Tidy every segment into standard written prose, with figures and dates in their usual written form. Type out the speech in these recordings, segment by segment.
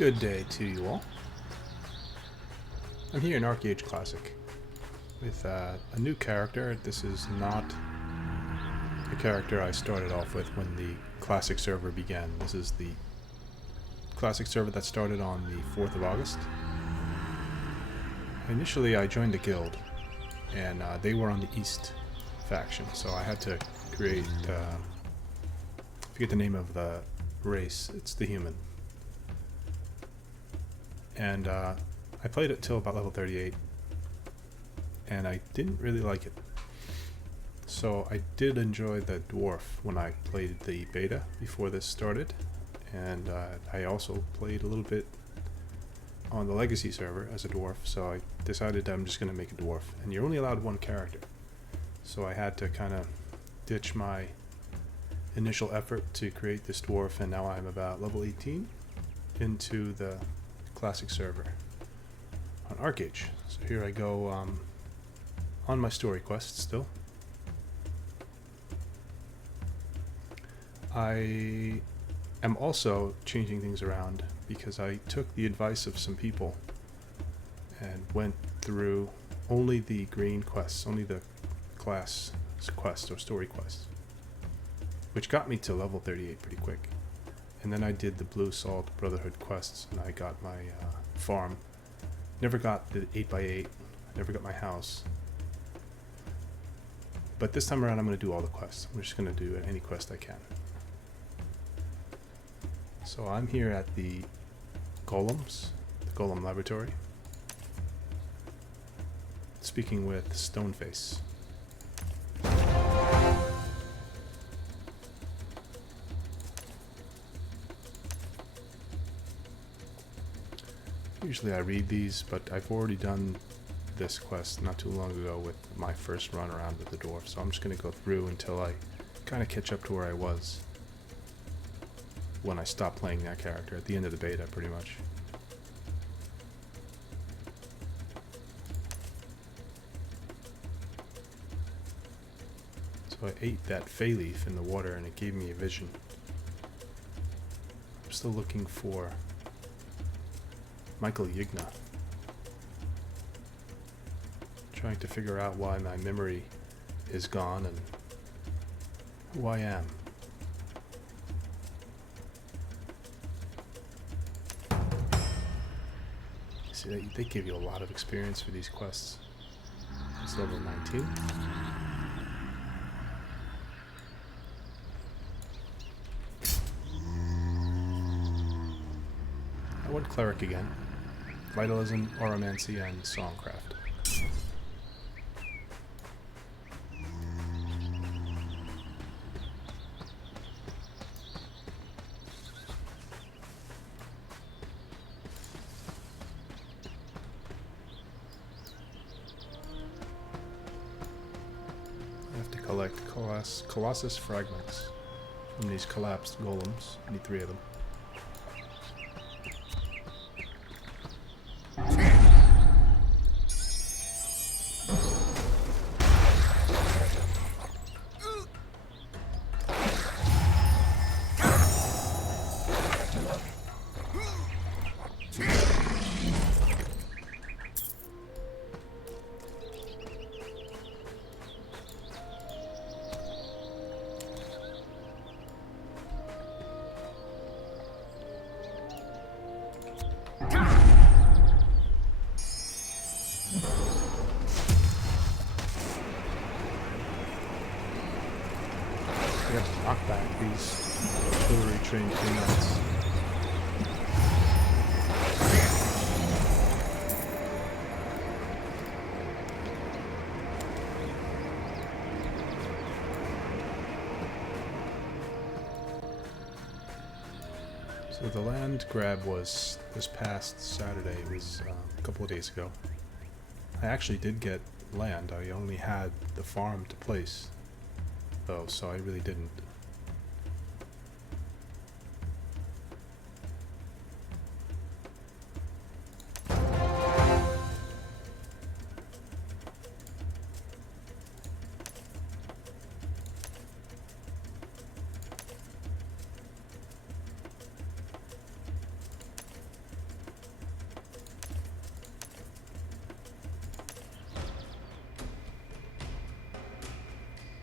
Good day to you all. I'm here in ArcheAge Classic with a new character. This is not the character I started off with when the Classic server began. This is the Classic server that started on the 4th of August. Initially I joined the guild and they were on the East faction, so I had to create, I forget the name of the race, it's the human. And I played it till about level 38 and I didn't really like it. So I did enjoy the Dwarf when I played the beta before this started, and I also played a little bit on the Legacy server as a Dwarf, so I decided I'm just going to make a Dwarf, and you're only allowed one character. So I had to kind of ditch my initial effort to create this Dwarf, and now I'm about level 18 into the Classic server on ArcheAge. So here I go on my story quest still. I am also changing things around because I took the advice of some people and went through only the green quests, only the class quests or story quests, which got me to level 38 pretty quick. And then I did the Blue Salt Brotherhood quests and I got my farm. Never got the 8x8, never got my house. But this time around I'm going to do all the quests. I'm just going to do any quest I can. So I'm here at the Golems, the Golem Laboratory, speaking with Stoneface. Usually I read these, but I've already done this quest not too long ago with my first run around with the Dwarf, so I'm just going to go through until I kind of catch up to where I was when I stopped playing that character at the end of the beta, pretty much. So I ate that fey leaf in the water and it gave me a vision. I'm still looking for Michael Yigna. Trying to figure out why my memory is gone and who I am. See, they give you a lot of experience for these quests. It's level 19. I went Cleric again. Vitalism, Oromancy, and Songcraft. I have to collect Colossus fragments from these collapsed golems. I need 3 of them. I have to knock back these artillery trained peanuts. So the land grab was this past Saturday. It was a couple of days ago. I actually did get land. I only had the farm to place, though, so I really didn't.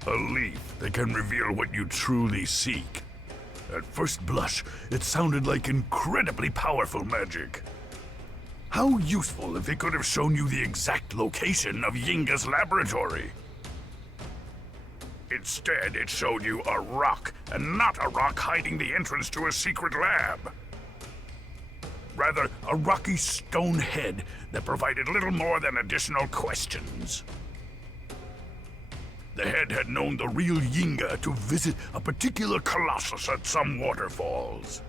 A leaf that can reveal what you truly seek. At first blush, it sounded like incredibly powerful magic. How useful if it could have shown you the exact location of Yinga's laboratory. Instead, it showed you a rock, and not a rock hiding the entrance to a secret lab. Rather, a rocky stone head that provided little more than additional questions. The head had known the real Yinga to visit a particular colossus at some waterfalls.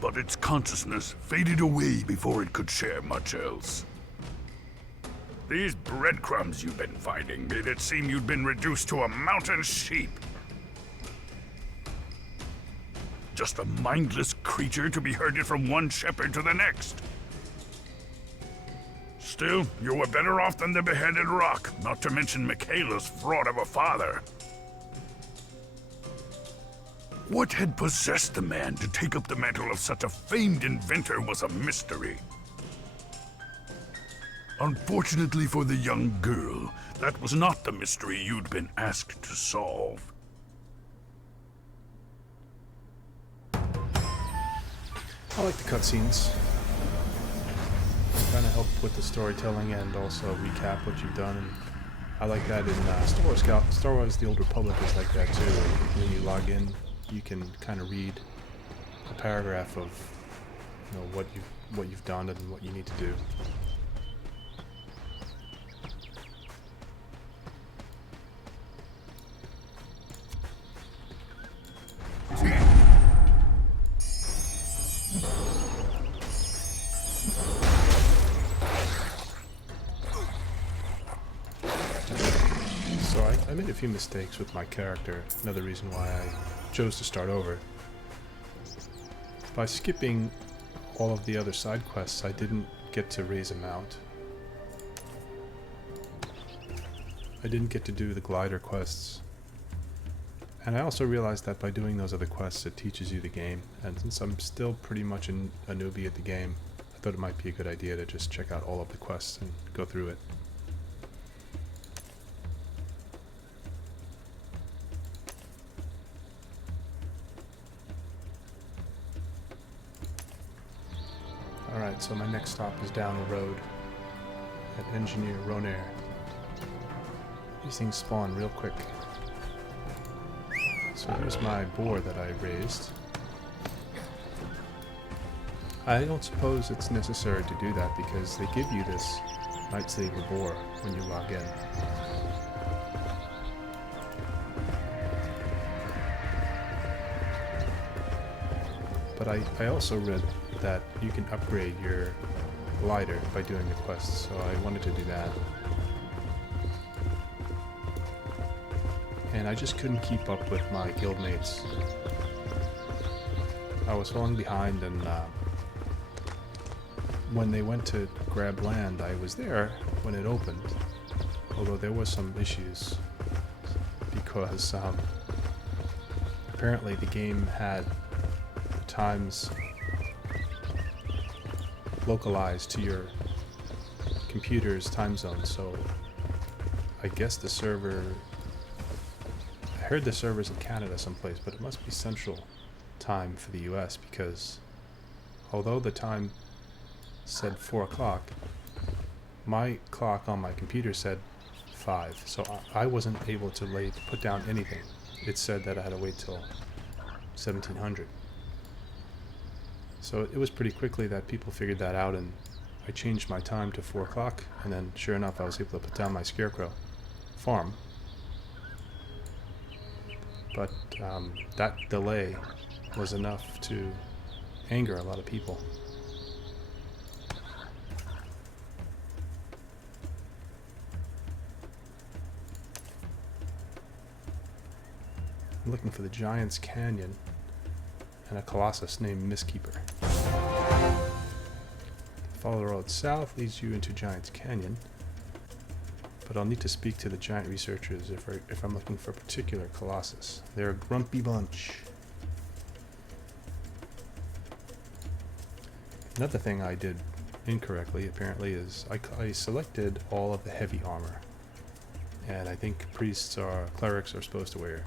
But its consciousness faded away before it could share much else. These breadcrumbs you've been finding made it seem you'd been reduced to a mountain sheep. Just a mindless creature to be herded from one shepherd to the next. Still, you were better off than the beheaded rock, not to mention Michaela's fraud of a father. What had possessed the man to take up the mantle of such a famed inventor was a mystery. Unfortunately for the young girl, that was not the mystery you'd been asked to solve. I like the cutscenes. Kind of help with the storytelling and also recap what you've done. And I like that in Star Wars: The Old Republic is like that too. When you log in, you can kind of read a paragraph of, you know, what you've done and what you need to do. I made a few mistakes with my character, another reason why I chose to start over. By skipping all of the other side quests, I didn't get to raise a mount. I didn't get to do the glider quests. And I also realized that by doing those other quests, it teaches you the game. And since I'm still pretty much a newbie at the game, I thought it might be a good idea to just check out all of the quests and go through it. Alright, so my next stop is down the road at Engineer Ronair. These things spawn real quick. So here's my boar that I raised. I don't suppose it's necessary to do that because they give you this Night Saber boar when you log in. But I also read that you can upgrade your glider by doing the quests, so I wanted to do that. And I just couldn't keep up with my guildmates. I was falling behind, and when they went to grab land, I was there when it opened, although there was some issues because apparently the game had the times localized to your computer's time zone, so I guess the server, I heard the server's in Canada someplace, but it must be central time for the US because although the time said 4 o'clock, my clock on my computer said 5, so I wasn't able to put down anything. It said that I had to wait till 1700. So it was pretty quickly that people figured that out, and I changed my time to 4 o'clock, and then sure enough I was able to put down my scarecrow farm. But that delay was enough to anger a lot of people. I'm looking for the Giant's Canyon and a colossus named Mistkeeper. Follow the road south, leads you into Giant's Canyon, but I'll need to speak to the giant researchers if I'm looking for a particular colossus. They're a grumpy bunch. Another thing I did incorrectly, apparently, is I selected all of the heavy armor, And I think priests or clerics are supposed to wear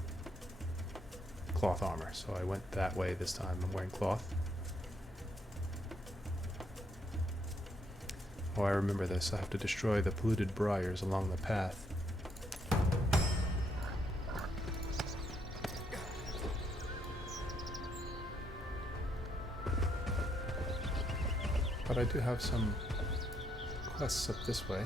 cloth armor, so I went that way this time. I'm wearing cloth. Oh, I remember this. I have to destroy the polluted briars along the path. But I do have some quests up this way.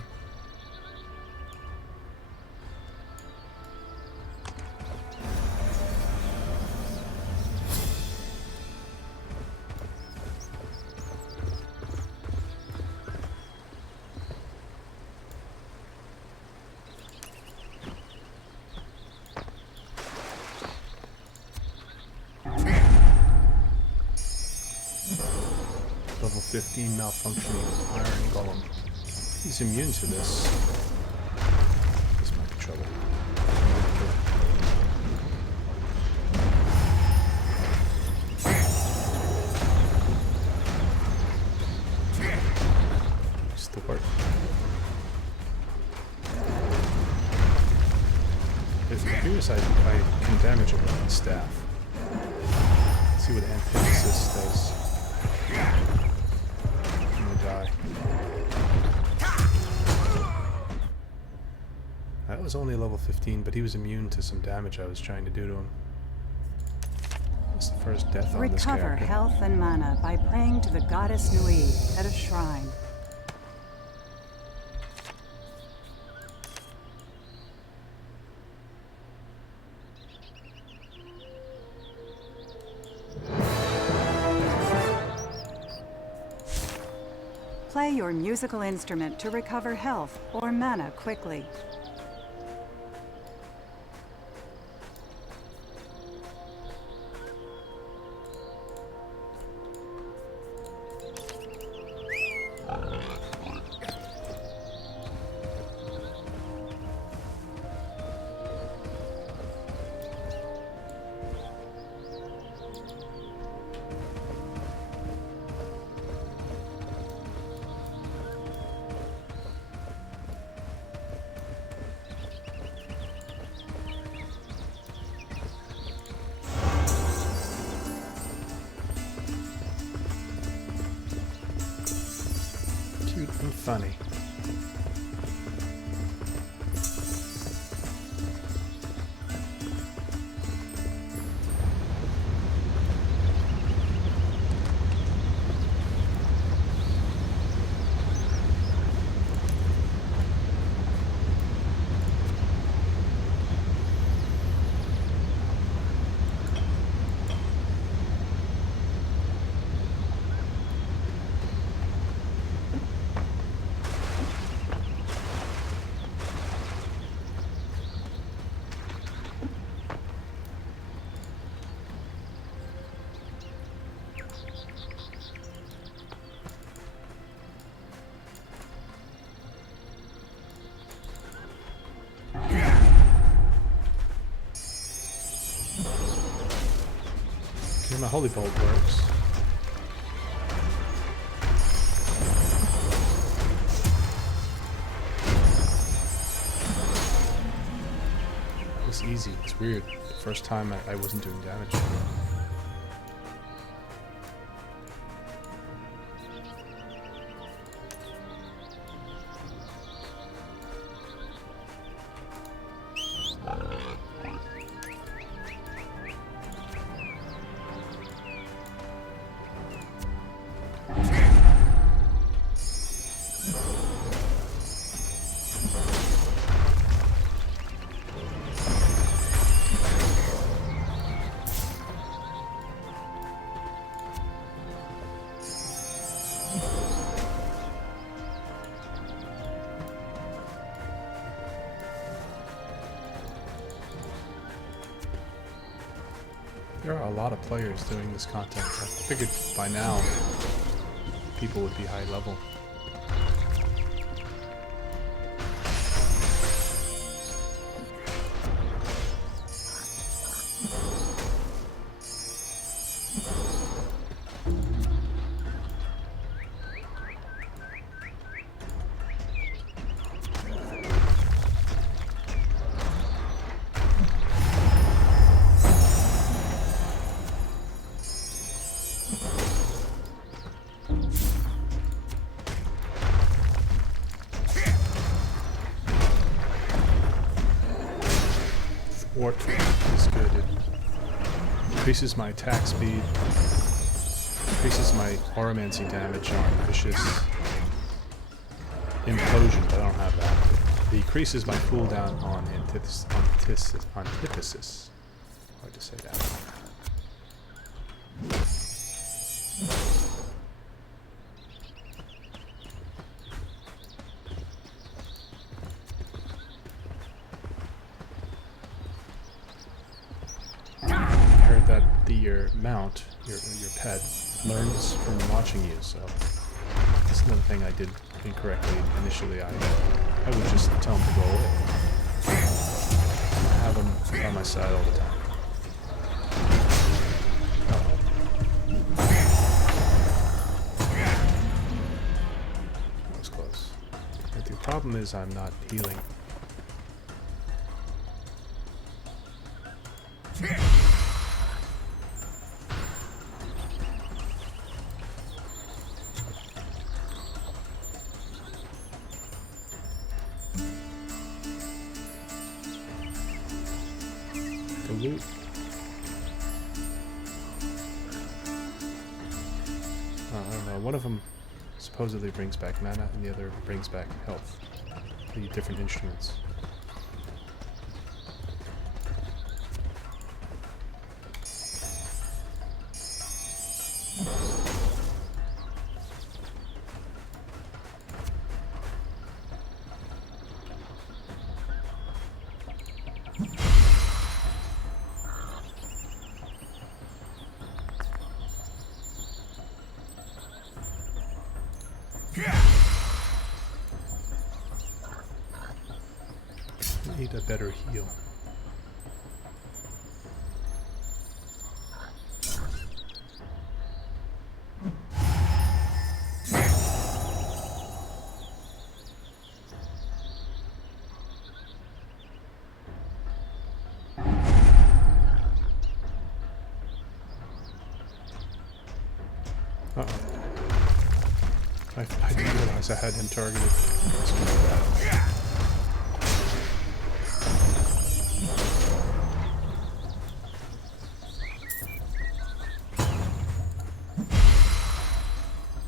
Level 15 malfunctioning iron golem. He's immune to this. This might be trouble. Still work. It appears I can damage it with my staff. Let's see what antithesis does. Die. That was only level 15, but he was immune to some damage I was trying to do to him. That's the first death on this character. Recover health and mana by praying to the goddess Nui at a shrine. Play your musical instrument to recover health or mana quickly. And funny. My holy bolt works. That was easy. It's weird. The first time I wasn't doing damage. There are a lot of players doing this content. I figured by now people would be high level. Thwart is good. It increases my attack speed, increases my auramancy damage on vicious implosion, but I don't have that. It decreases my cooldown on antithesis. Hard to say that. Your mount, your pet, learns from watching you, so that's another thing I did incorrectly initially. I would just tell him to go away. I have him by my side all the time. That was close. But the problem is I'm not healing. Loot. I don't know. One of them supposedly brings back mana, and the other brings back health. The different instruments. Need a better heal. Uh-oh. I didn't realize I had him targeted. Let's do that.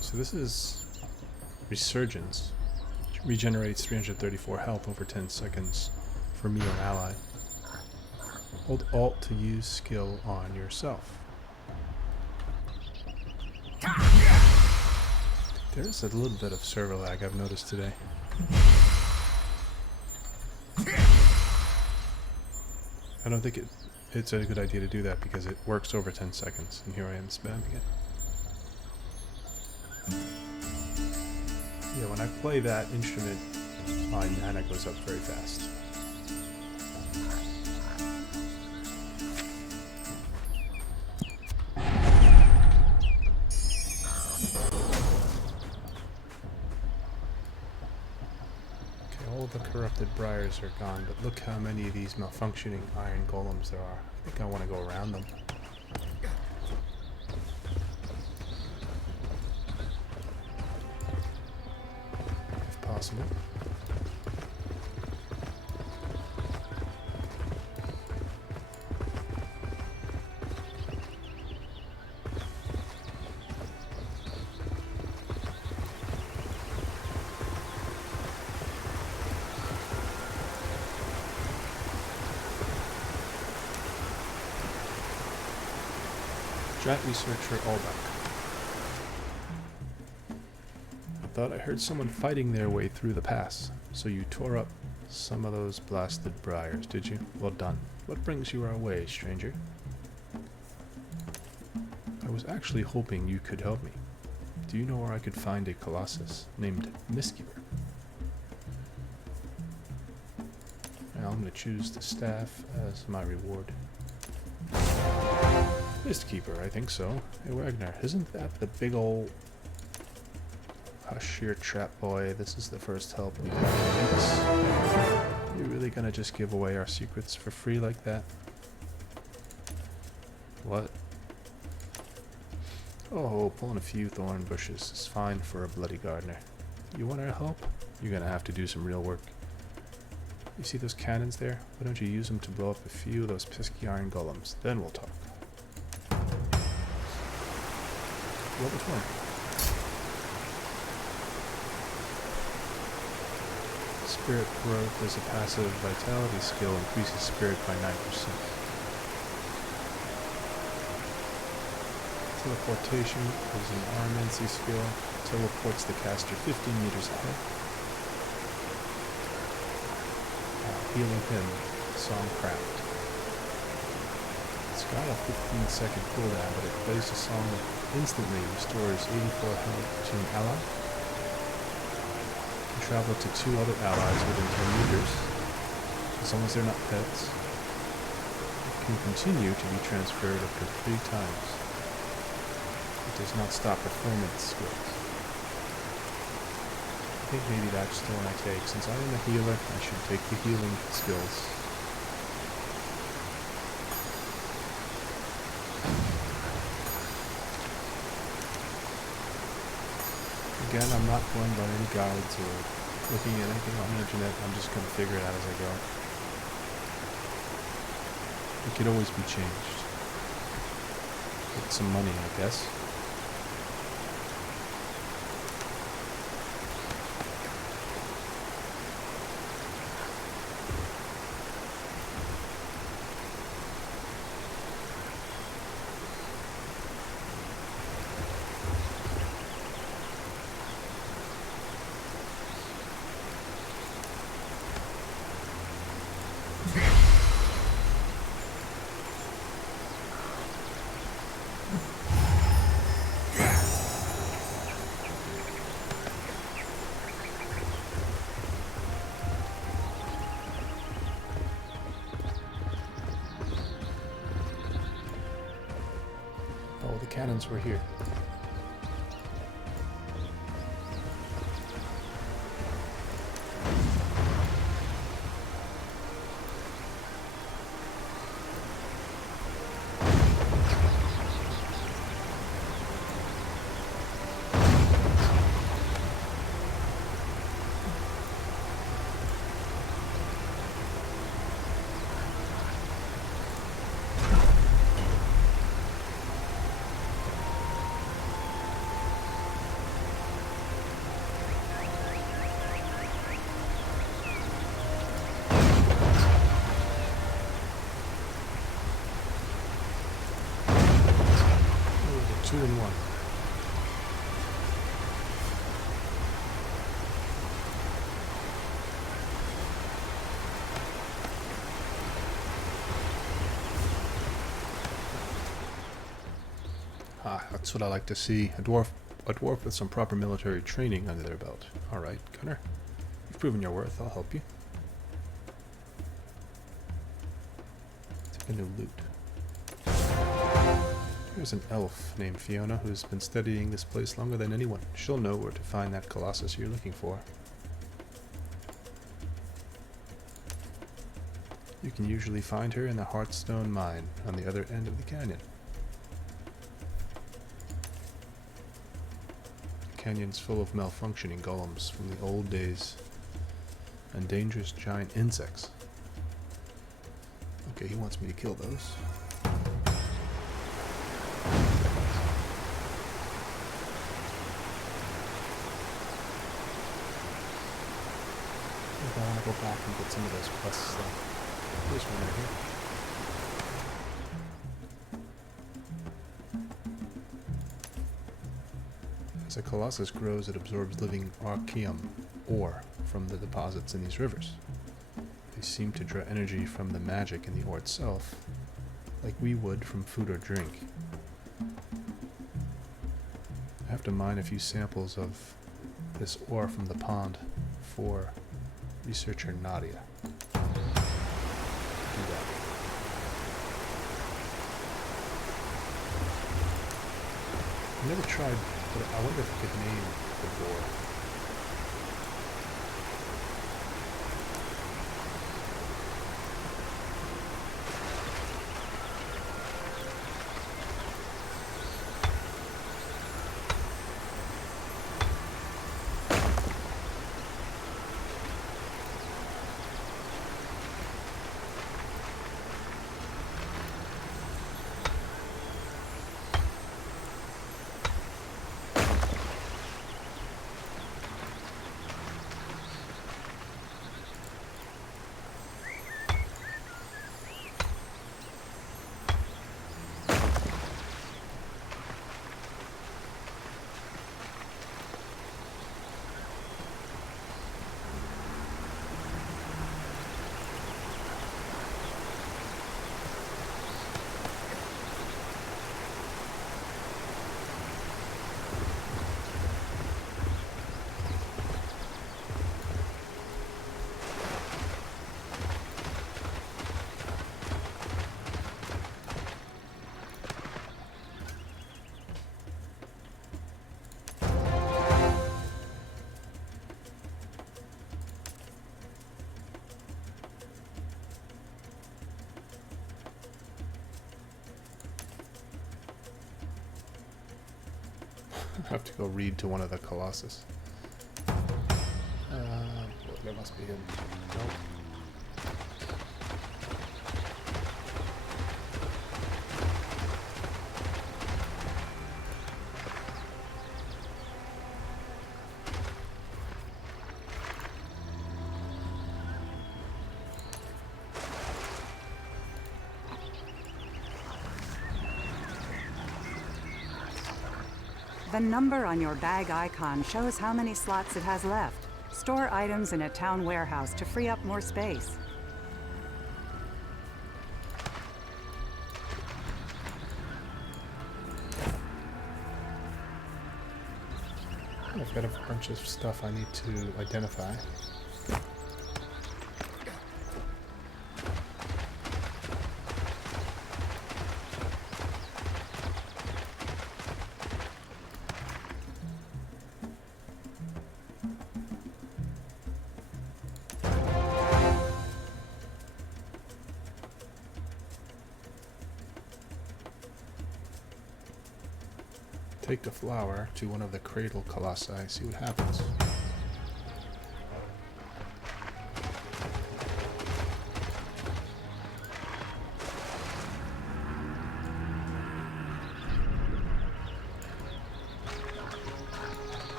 So this is Resurgence. Regenerates 334 health over 10 seconds for me or an ally. Hold Alt to use skill on yourself. There's a little bit of server lag I've noticed today. I don't think it's a good idea to do that because it works over 10 seconds, and here I am spamming it. Yeah, when I play that instrument, my mana goes up very fast. The corrupted briars are gone, but look how many of these malfunctioning iron golems there are. I think I want to go around them. If possible. Strat researcher Allback. I thought I heard someone fighting their way through the pass, so you tore up some of those blasted briars, did you? Well done. What brings you our way, stranger? I was actually hoping you could help me. Do you know where I could find a colossus named Mistkeeper? Now I'm going to choose the staff as my reward. Mistkeeper, I think so. Hey Wagner, isn't that the big ol'... Hush your trap boy, this is the first help we've had in weeks. You really gonna just give away our secrets for free like that? What? Oh, pulling a few thorn bushes is fine for a bloody gardener. You want our help? You're gonna have to do some real work. You see those cannons there? Why don't you use them to blow up a few of those pesky iron golems? Then we'll talk. Level 20. Spirit growth is a passive vitality skill, increases spirit by 9%. Teleportation is an armancy skill, teleports the caster 15 meters ahead. Healing hymn, Songcraft. It's got a 15-second cooldown, but it plays the song that instantly restores 84 health to an ally. You can travel to 2 other allies within 10 meters, as long as they're not pets. It can continue to be transferred up to 3 times. It does not stop performance skills. I think maybe that's the one I take. Since I am a healer, I should take the healing skills. Again, I'm not going by any guides or looking at anything on the internet. I'm just going to figure it out as I go. It could always be changed. Get some money, I guess. Oh, the cannons were here. Two in one. Ah, that's what I like to see. A dwarf with some proper military training under their belt. All right, Gunner. You've proven your worth. I'll help you. Take a new loot. There's an elf named Fiona who's been studying this place longer than anyone. She'll know where to find that colossus you're looking for. You can usually find her in the Heartstone mine on the other end of the canyon. The canyon's full of malfunctioning golems from the old days and dangerous giant insects. Okay, he wants me to kill those. I want to go back and get some of those quests though. There's one right here. As a colossus grows, it absorbs living archeum, ore, from the deposits in these rivers. They seem to draw energy from the magic in the ore itself, like we would from food or drink. I have to mine a few samples of this ore from the pond for researcher Nadia. Do that. I never tried, but I wonder if I could name the boar. I have to go read to one of the Colossus. That must be him. Nope. The number on your bag icon shows how many slots it has left. Store items in a town warehouse to free up more space. I've got a bunch of stuff I need to identify. Take the flower to one of the cradle colossi, see what happens.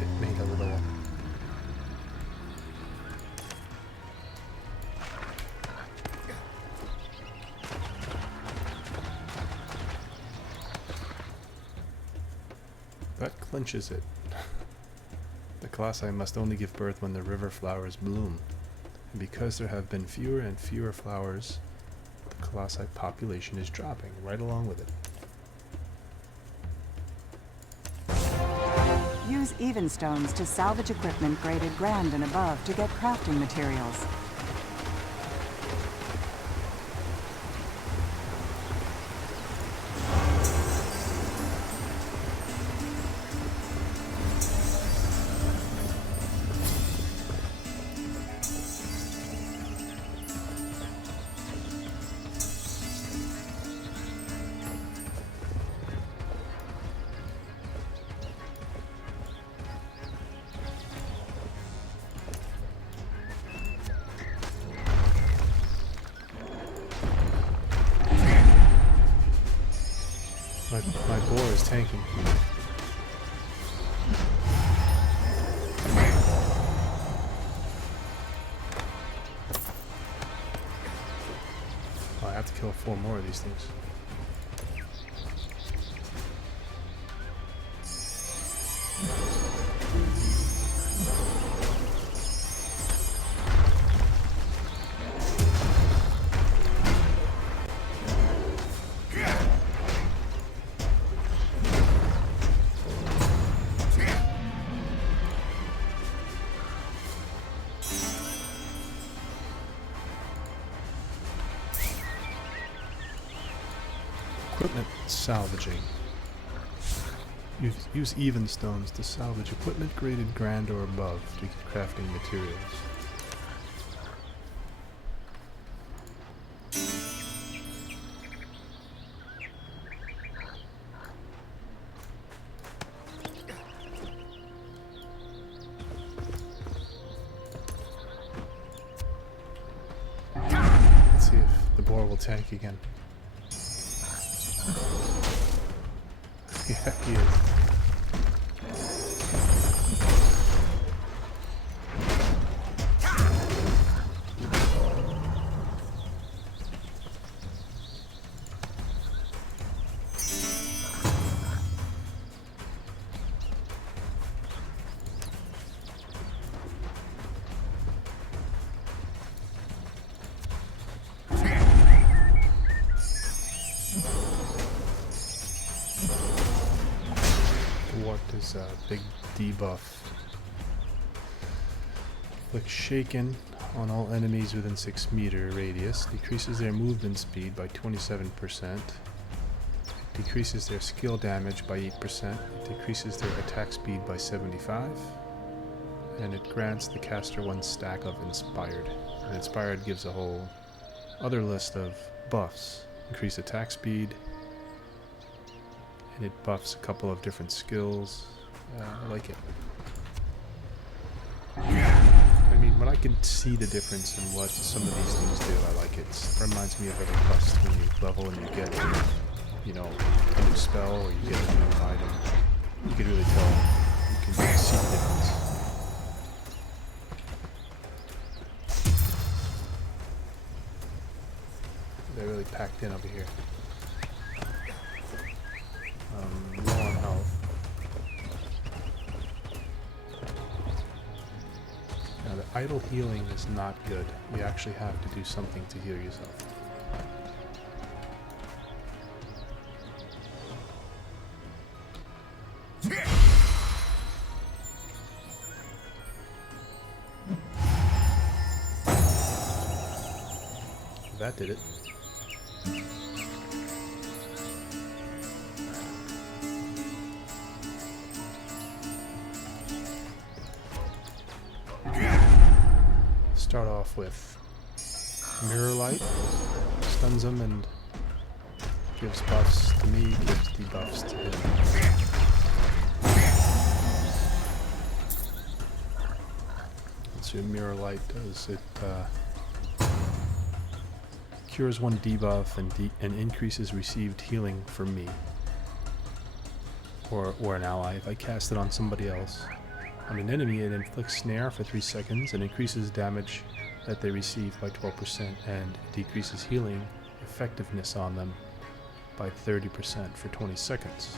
It made a little... That clinches it. The colossi must only give birth when the river flowers bloom. And because there have been fewer and fewer flowers, the colossi population is dropping right along with it. Use even stones to salvage equipment graded grand and above to get crafting materials. My boar is tanking. Oh, I have to kill 4 more of these things. Equipment salvaging. Use even stones to salvage equipment graded grand or above to get crafting materials. Let's see if the boar will tank again. Yeah, he is. What is a big debuff? Inflict shaken on all enemies within 6 meter radius. Decreases their movement speed by 27%. Decreases their skill damage by 8%. Decreases their attack speed by 75. and it grants the caster 1 stack of Inspired. And Inspired gives a whole other list of buffs. Increase attack speed, and it buffs a couple of different skills. I like it. I mean, when I can see the difference in what some of these things do, I like it. It reminds me of other quests when you level and you get, you know, a new spell or you get a new item. You can really tell. You can see the difference. They're really packed in over here. Low on health. Now the idle healing is not good. You actually have to do something to heal yourself. That did it. Start off with Mirror Light, stuns him and gives buffs to me, gives debuffs to him. Let's see what Mirror Light does. It cures 1 debuff and increases received healing for me or an ally. If I cast it on somebody else. On an enemy, it inflicts snare for 3 seconds and increases damage that they receive by 12% and decreases healing effectiveness on them by 30% for 20 seconds.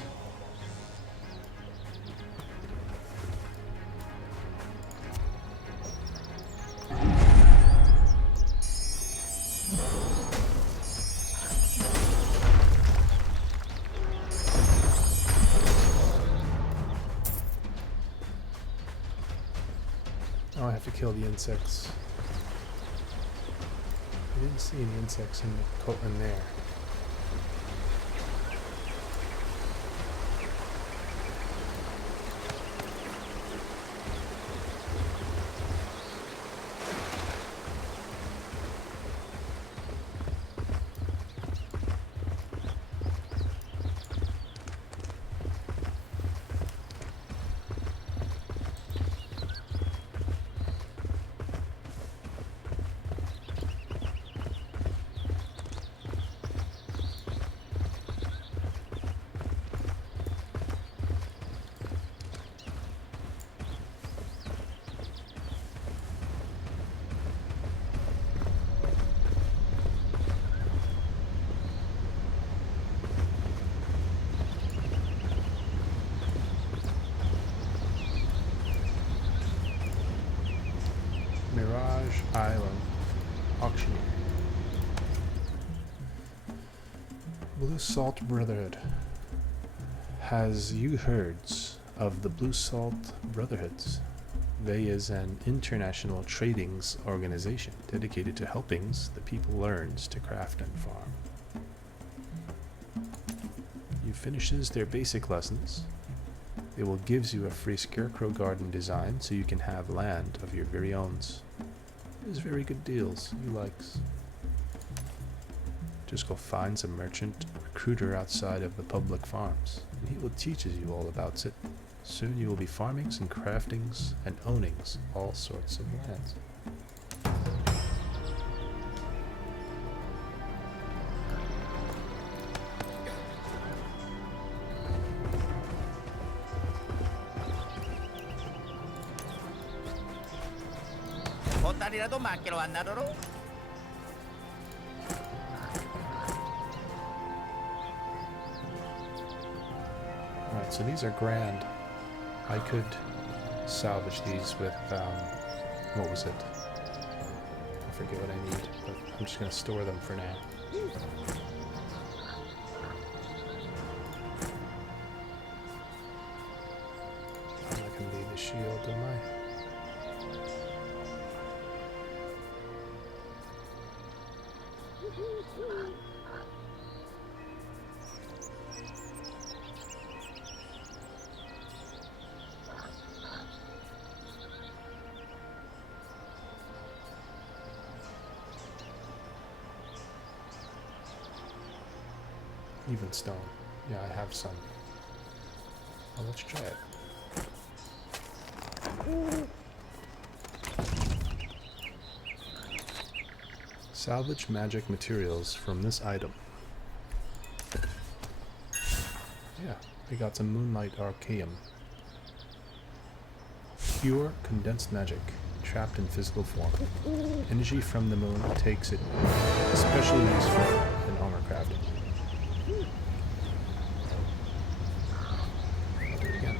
Oh, I have to kill the insects. I didn't see any insects in there. Island auctioneer. Blue Salt Brotherhood. Has you herds of the Blue Salt Brotherhoods? They is an international tradings organization dedicated to helping the people learns to craft and farm. You finishes their basic lessons. It will gives you a free scarecrow garden design so you can have land of your very owns. There's very good deals you likes. Just go find some merchant recruiter outside of the public farms, and he will teaches you all about it. Soon you will be farmings and craftings and ownings all sorts of lands. Alright, so these are grand. I could salvage these with, what was it? I forget what I need, but I'm just going to store them for now. I'm not going to leave the shield, am I? Even stone. Yeah, I have some. Well, let's try it. Salvage magic materials from this item. Yeah, we got some Moonlight Archeum. Pure condensed magic, trapped in physical form. Energy from the moon takes it especially useful in armor crafting. I'll do it again.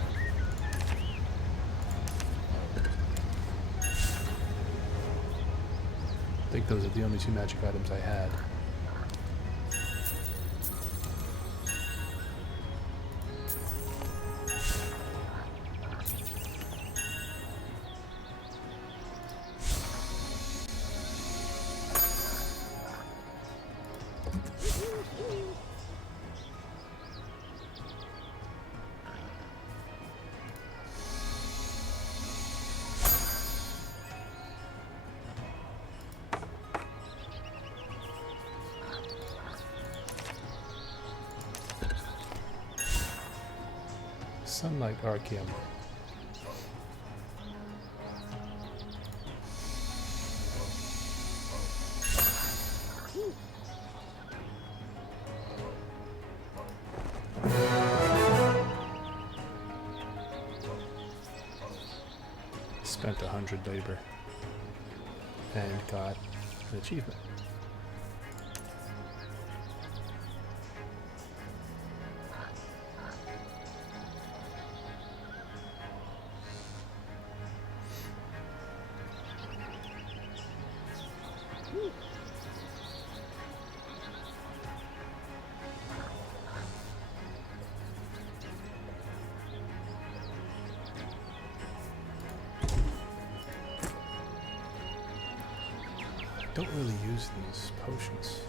I think those are the only two magic items I had. Sunlight Archeum. Spent 100 labor and got an achievement. Don't really use these potions.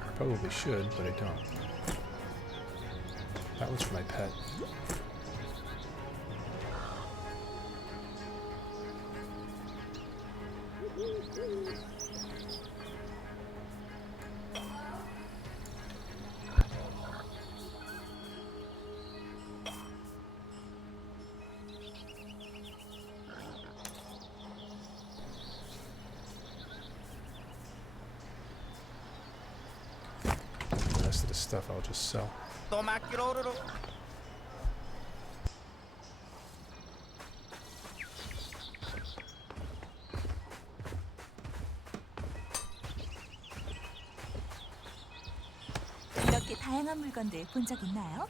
I probably should, but I don't. That was for my pet. The rest of the stuff I'll just sell. 이렇게 다양한 물건들 본 적 있나요?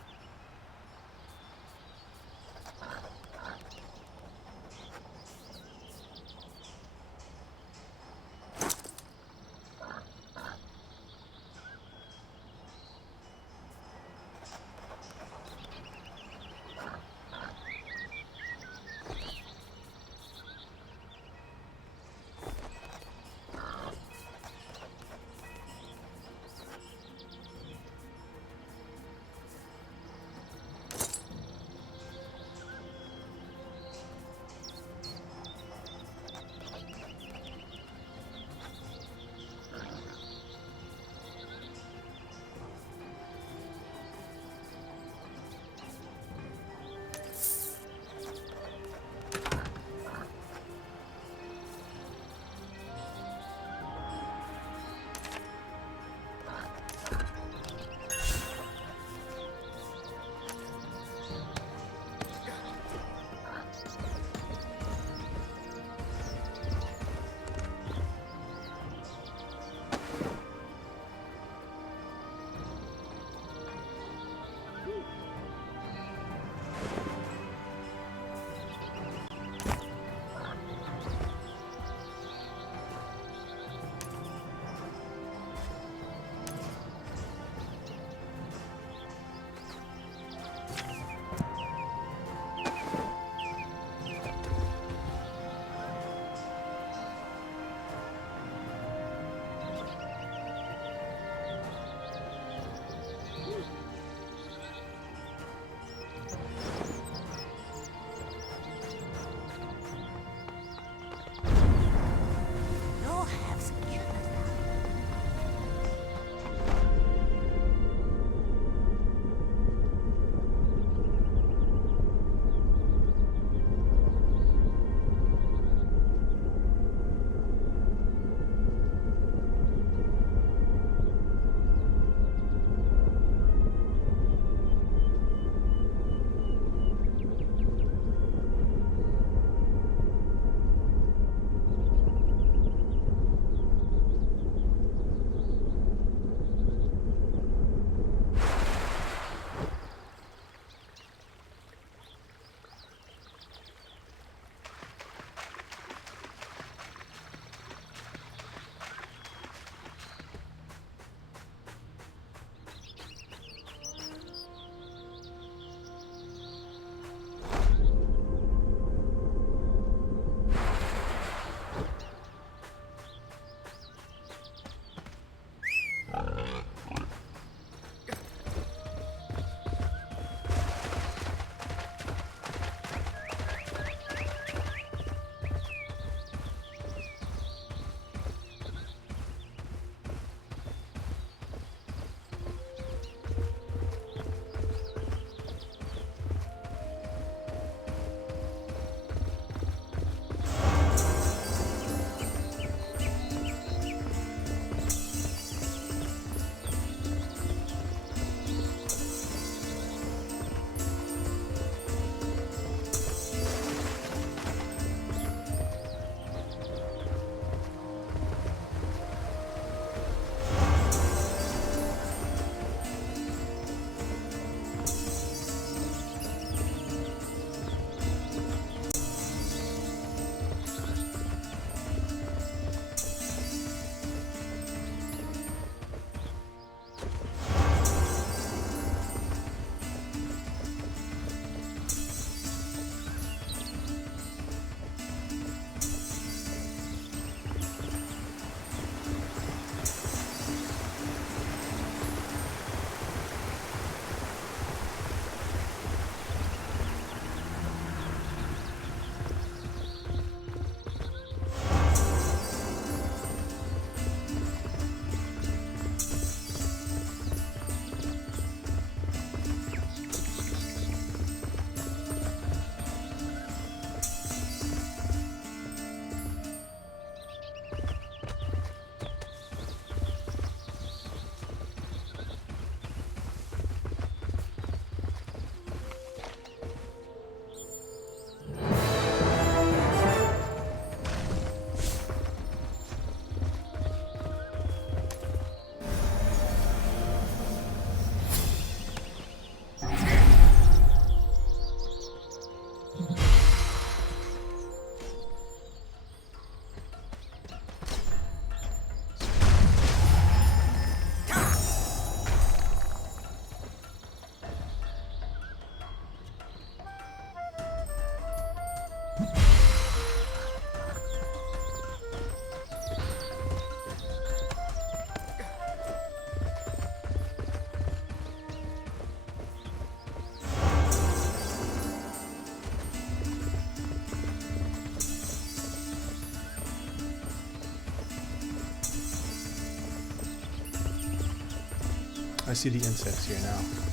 I see the insects here now.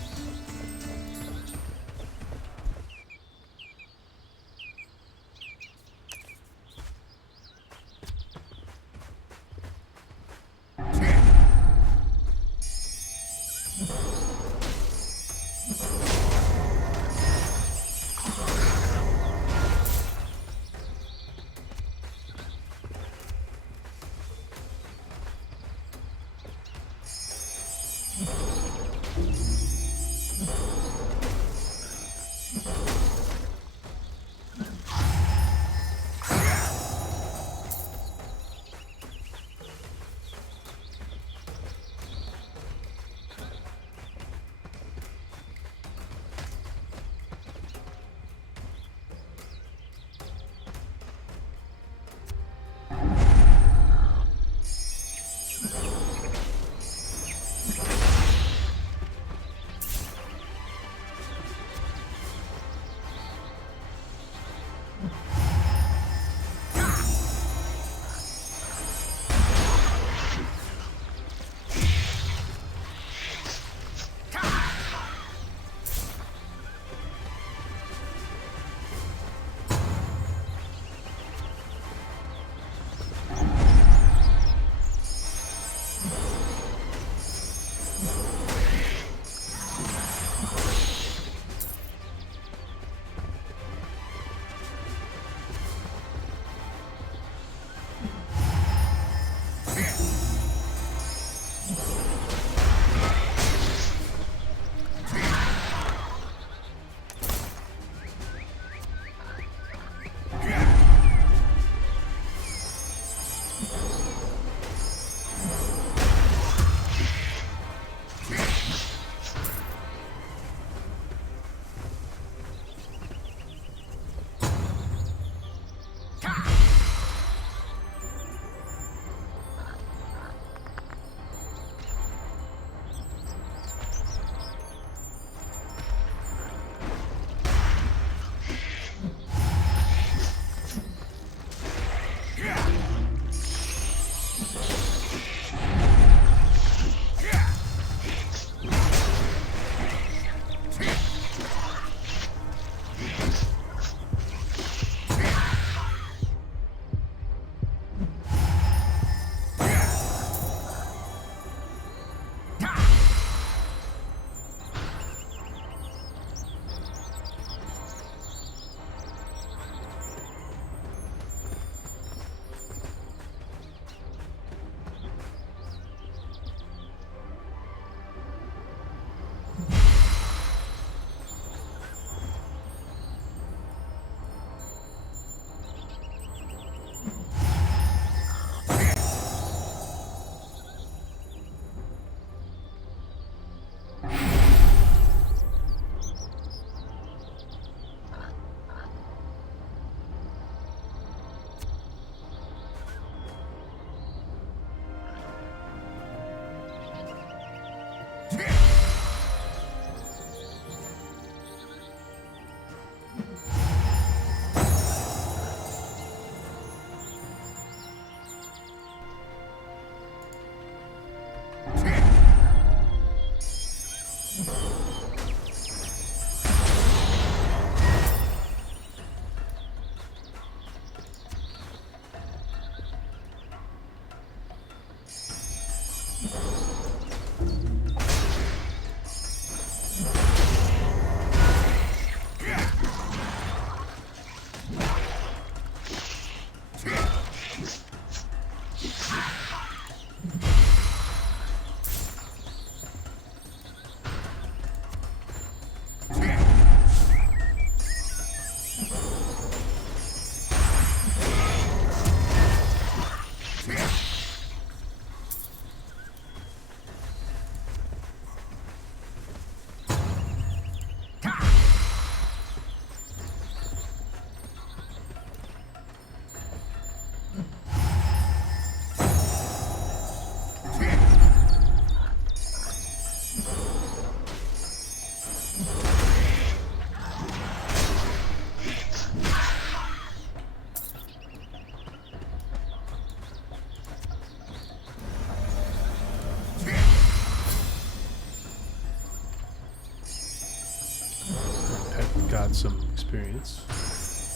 got some experience.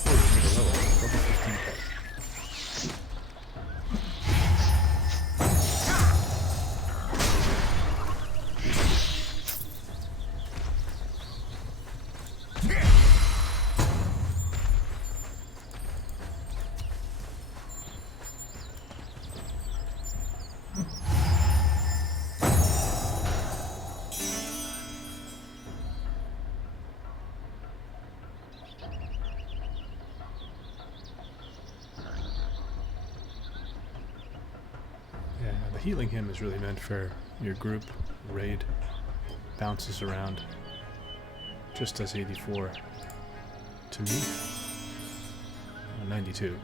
Oh, we made a level 15 pet. Yeah, the healing hymn is really meant for your group raid. Bounces around, just as 84 to me. 92.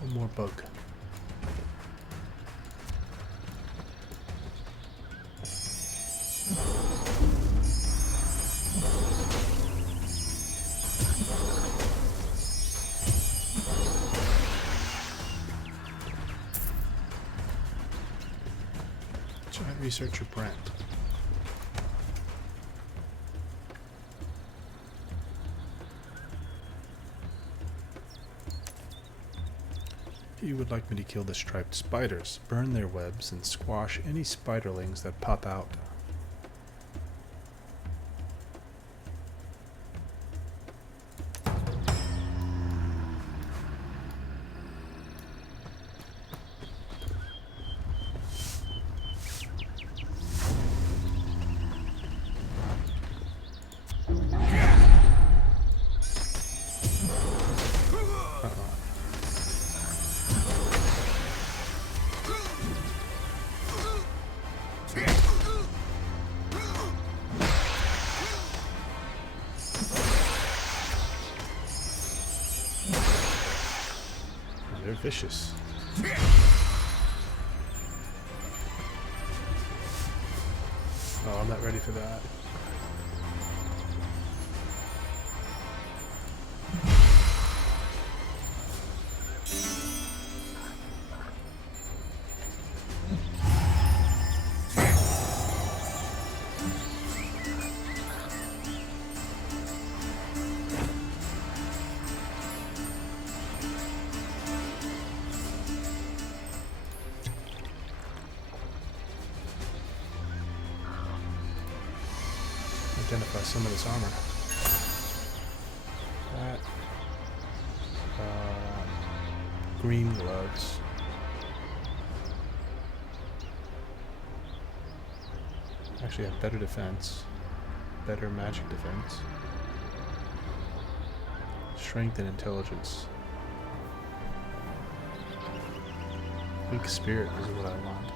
One more bug. Giant researcher Brent. You would like me to kill the striped spiders, burn their webs, and squash any spiderlings that pop out. They're vicious. Oh, I'm not ready for that. Identify some of this armor. That. Green gloves. Actually have better defense. Better magic defense. Strength and intelligence. Weak spirit is what I want.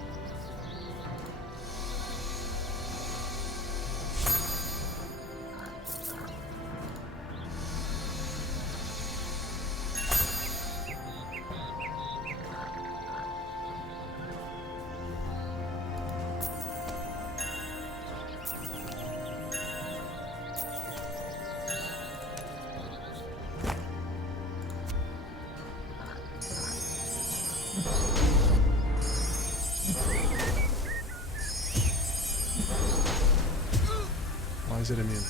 Why is it immune?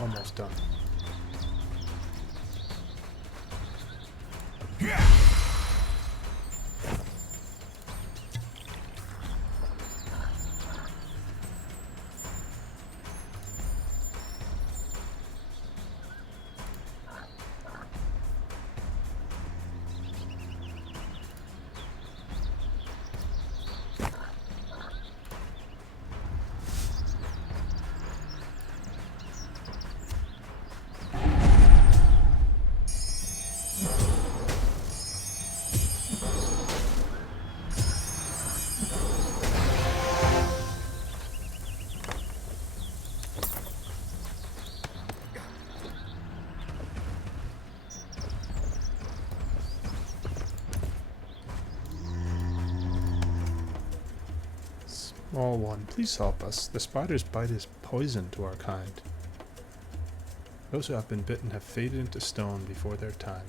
Almost done. Small one, please help us. The spider's bite is poison to our kind. Those who have been bitten have faded into stone before their time.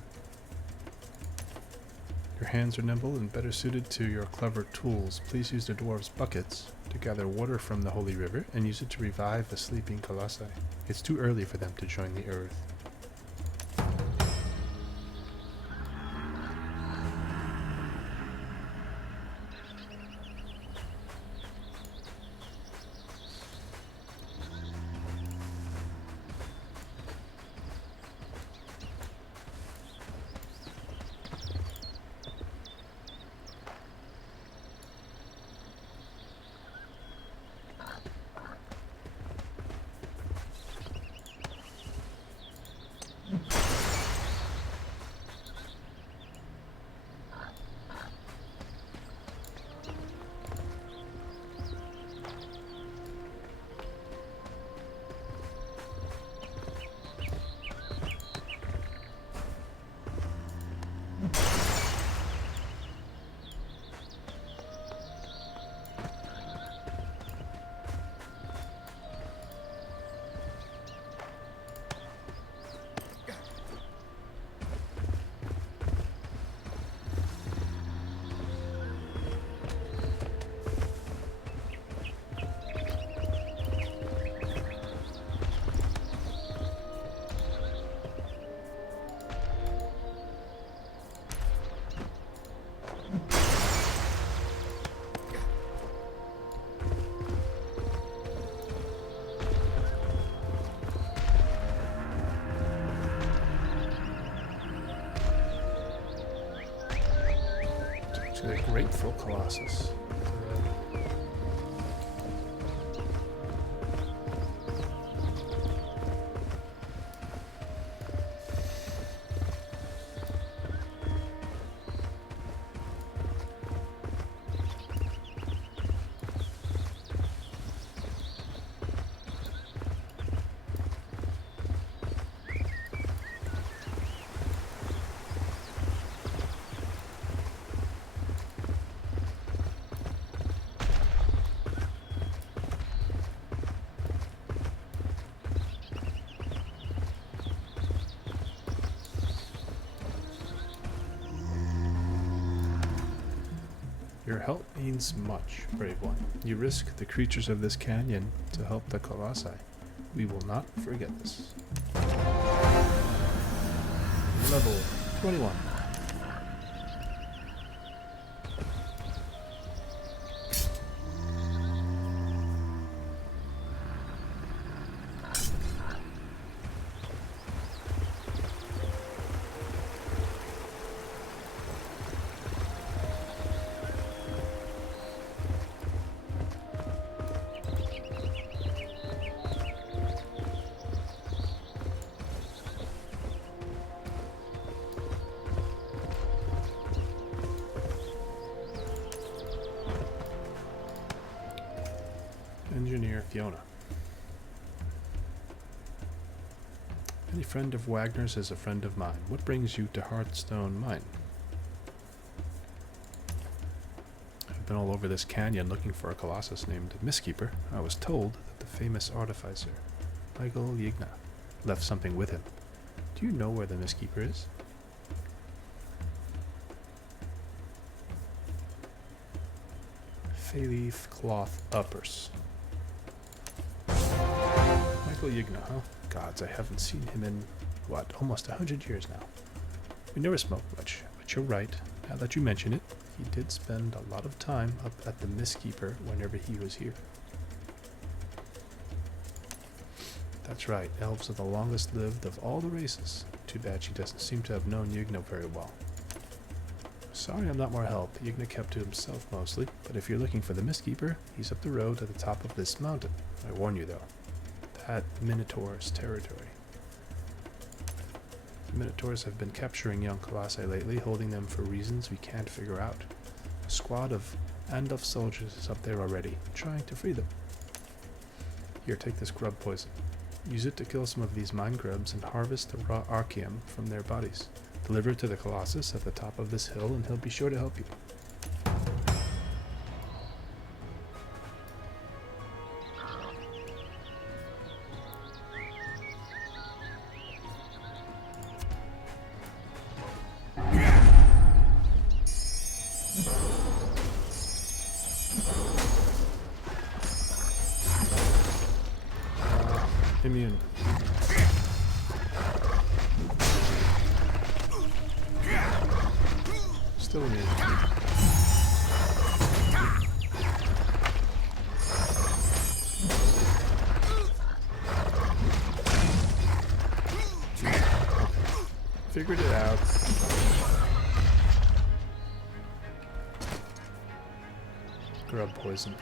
Your hands are nimble and better suited to your clever tools. Please use the dwarves' buckets to gather water from the holy river and use it to revive the sleeping colossi. It's too early for them to join the earth. A grateful Colossus. Your help means much, brave one. You risk the creatures of this canyon to help the colossi. We will not forget this. Level 21. Engineer Fiona. Any friend of Wagner's is a friend of mine. What brings you to Hearthstone Mine? I've been all over this canyon looking for a colossus named Mistkeeper. I was told that the famous artificer, Michael Yigna, left something with him. Do you know where the Mistkeeper is? Fayleaf cloth uppers. My Michael Yigna, huh? Gods, I haven't seen him in, what, almost 100 years now. We never smoked much, but you're right. Now that you mention it, he did spend a lot of time up at the Mistkeeper whenever he was here. That's right, elves are the longest lived of all the races. Too bad she doesn't seem to have known Yigna very well. Sorry I'm not more help. Yigna kept to himself mostly, but if you're looking for the Mistkeeper, he's up the road at the top of this mountain. I warn you though, that Minotaur's territory. The Minotaurs have been capturing young Colossi lately, holding them for reasons we can't figure out. A squad of Andalf soldiers is up there already, trying to free them. Here, take this grub poison. Use it to kill some of these mine grubs and harvest the raw archeum from their bodies. Deliver it to the Colossus at the top of this hill and he'll be sure to help you. Immune. Still immune. Figured it out. Grub poison.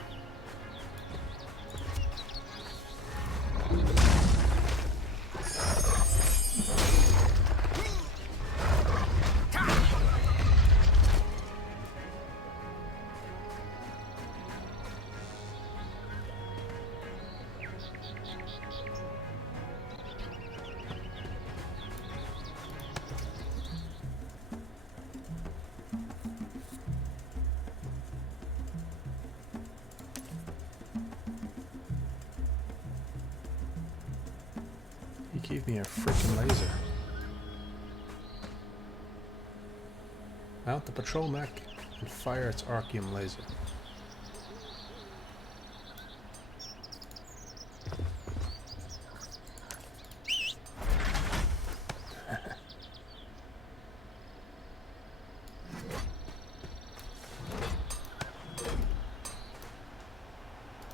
He gave me a frickin' laser. Mount the patrol mech and fire its archeum laser.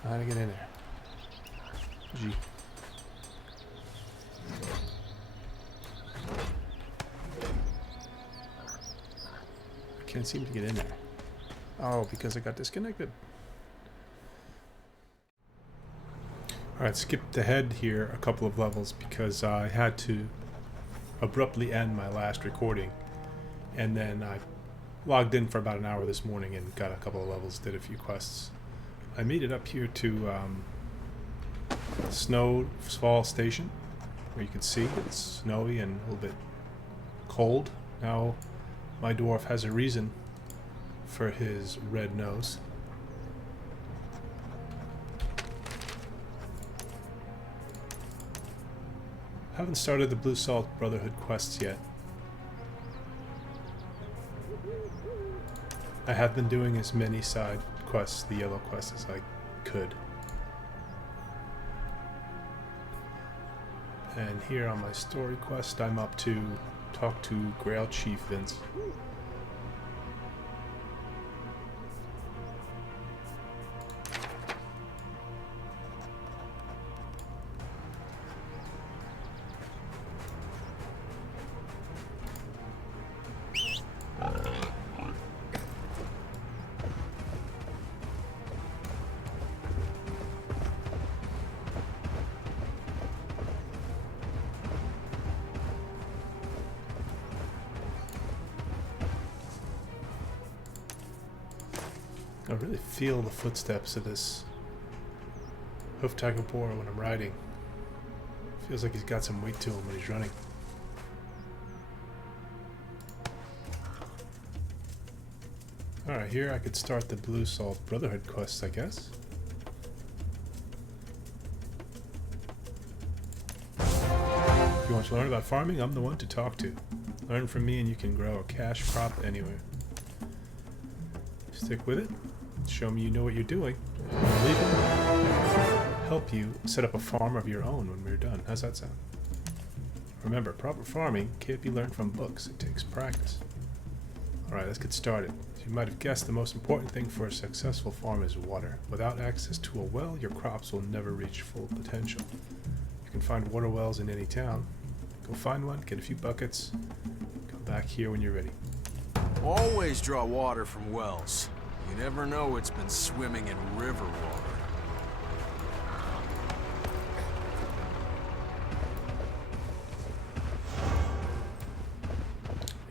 How to get in there? G. Can't seem to get in there. Oh, because I got disconnected. Alright, skipped ahead here a couple of levels because I had to abruptly end my last recording. And then I logged in for about an hour this morning and got a couple of levels, did a few quests. I made it up here to Snowfall Station, where you can see it's snowy and a little bit cold. Now my dwarf has a reason for his red nose. Haven't started the Blue Salt Brotherhood quests yet. I have been doing as many side quests, the yellow quests, as I could. And here on my story quest, I'm up to talk to Grail Chief Vince. I really feel the footsteps of this hoof-tiger boar when I'm riding. Feels like he's got some weight to him when he's running. Alright, here I could start the Blue Salt Brotherhood quests, I guess. If you want to learn about farming, I'm the one to talk to. Learn from me and you can grow a cash crop anywhere. Stick with it. Show me you know what you're doing. Leaving. help you set up a farm of your own when we're done. How's that sound? Remember, proper farming can't be learned from books. It takes practice. Alright, let's get started. As you might have guessed, the most important thing for a successful farm is water. Without access to a well, your crops will never reach full potential. You can find water wells in any town. Go find one, get a few buckets, come back here when you're ready. Always draw water from wells. You never know it's been swimming in river water.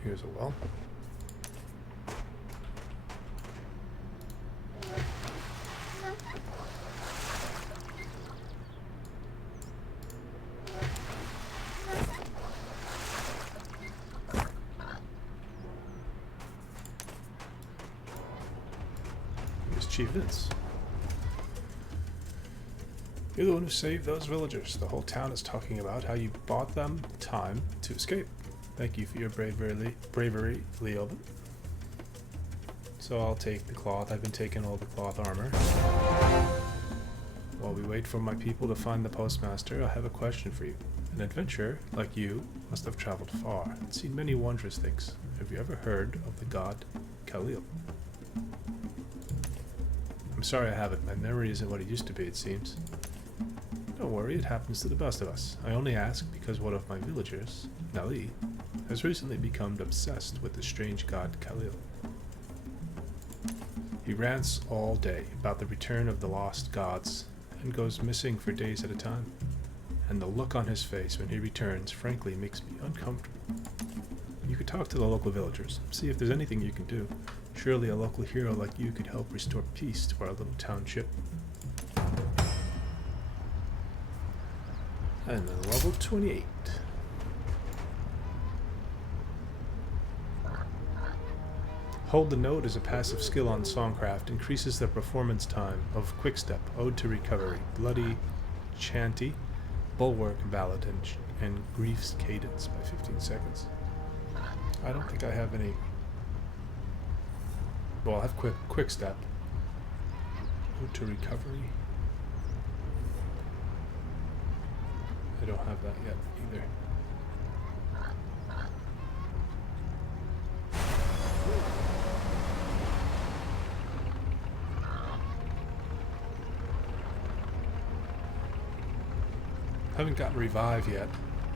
Here's a well. Here's Chief Vince. You're the one who saved those villagers. The whole town is talking about how you bought them time to escape. Thank you for your bravery, Leobyn. So I'll take the cloth. I've been taking all the cloth armor. While we wait for my people to find the postmaster, I have a question for you. An adventurer like you must have traveled far and seen many wondrous things. Have you ever heard of the god Khalil? I'm sorry I haven't. My memory isn't what it used to be, it seems. Don't worry, it happens to the best of us. I only ask because one of my villagers, Nali, has recently become obsessed with the strange god Khalil. He rants all day about the return of the lost gods and goes missing for days at a time. And the look on his face when he returns frankly makes me uncomfortable. You could talk to the local villagers, see if there's anything you can do. Surely a local hero like you could help restore peace to our little township. And then level 28. Hold the Note is a passive skill on Songcraft. Increases the performance time of Quickstep, Ode to Recovery, Bloody Chanty, Bulwark Ballad, and Grief's Cadence by 15 seconds. I don't think I have any... Well, I have Quickstep. Ode to Recovery. I don't have that yet either. Haven't gotten Revive yet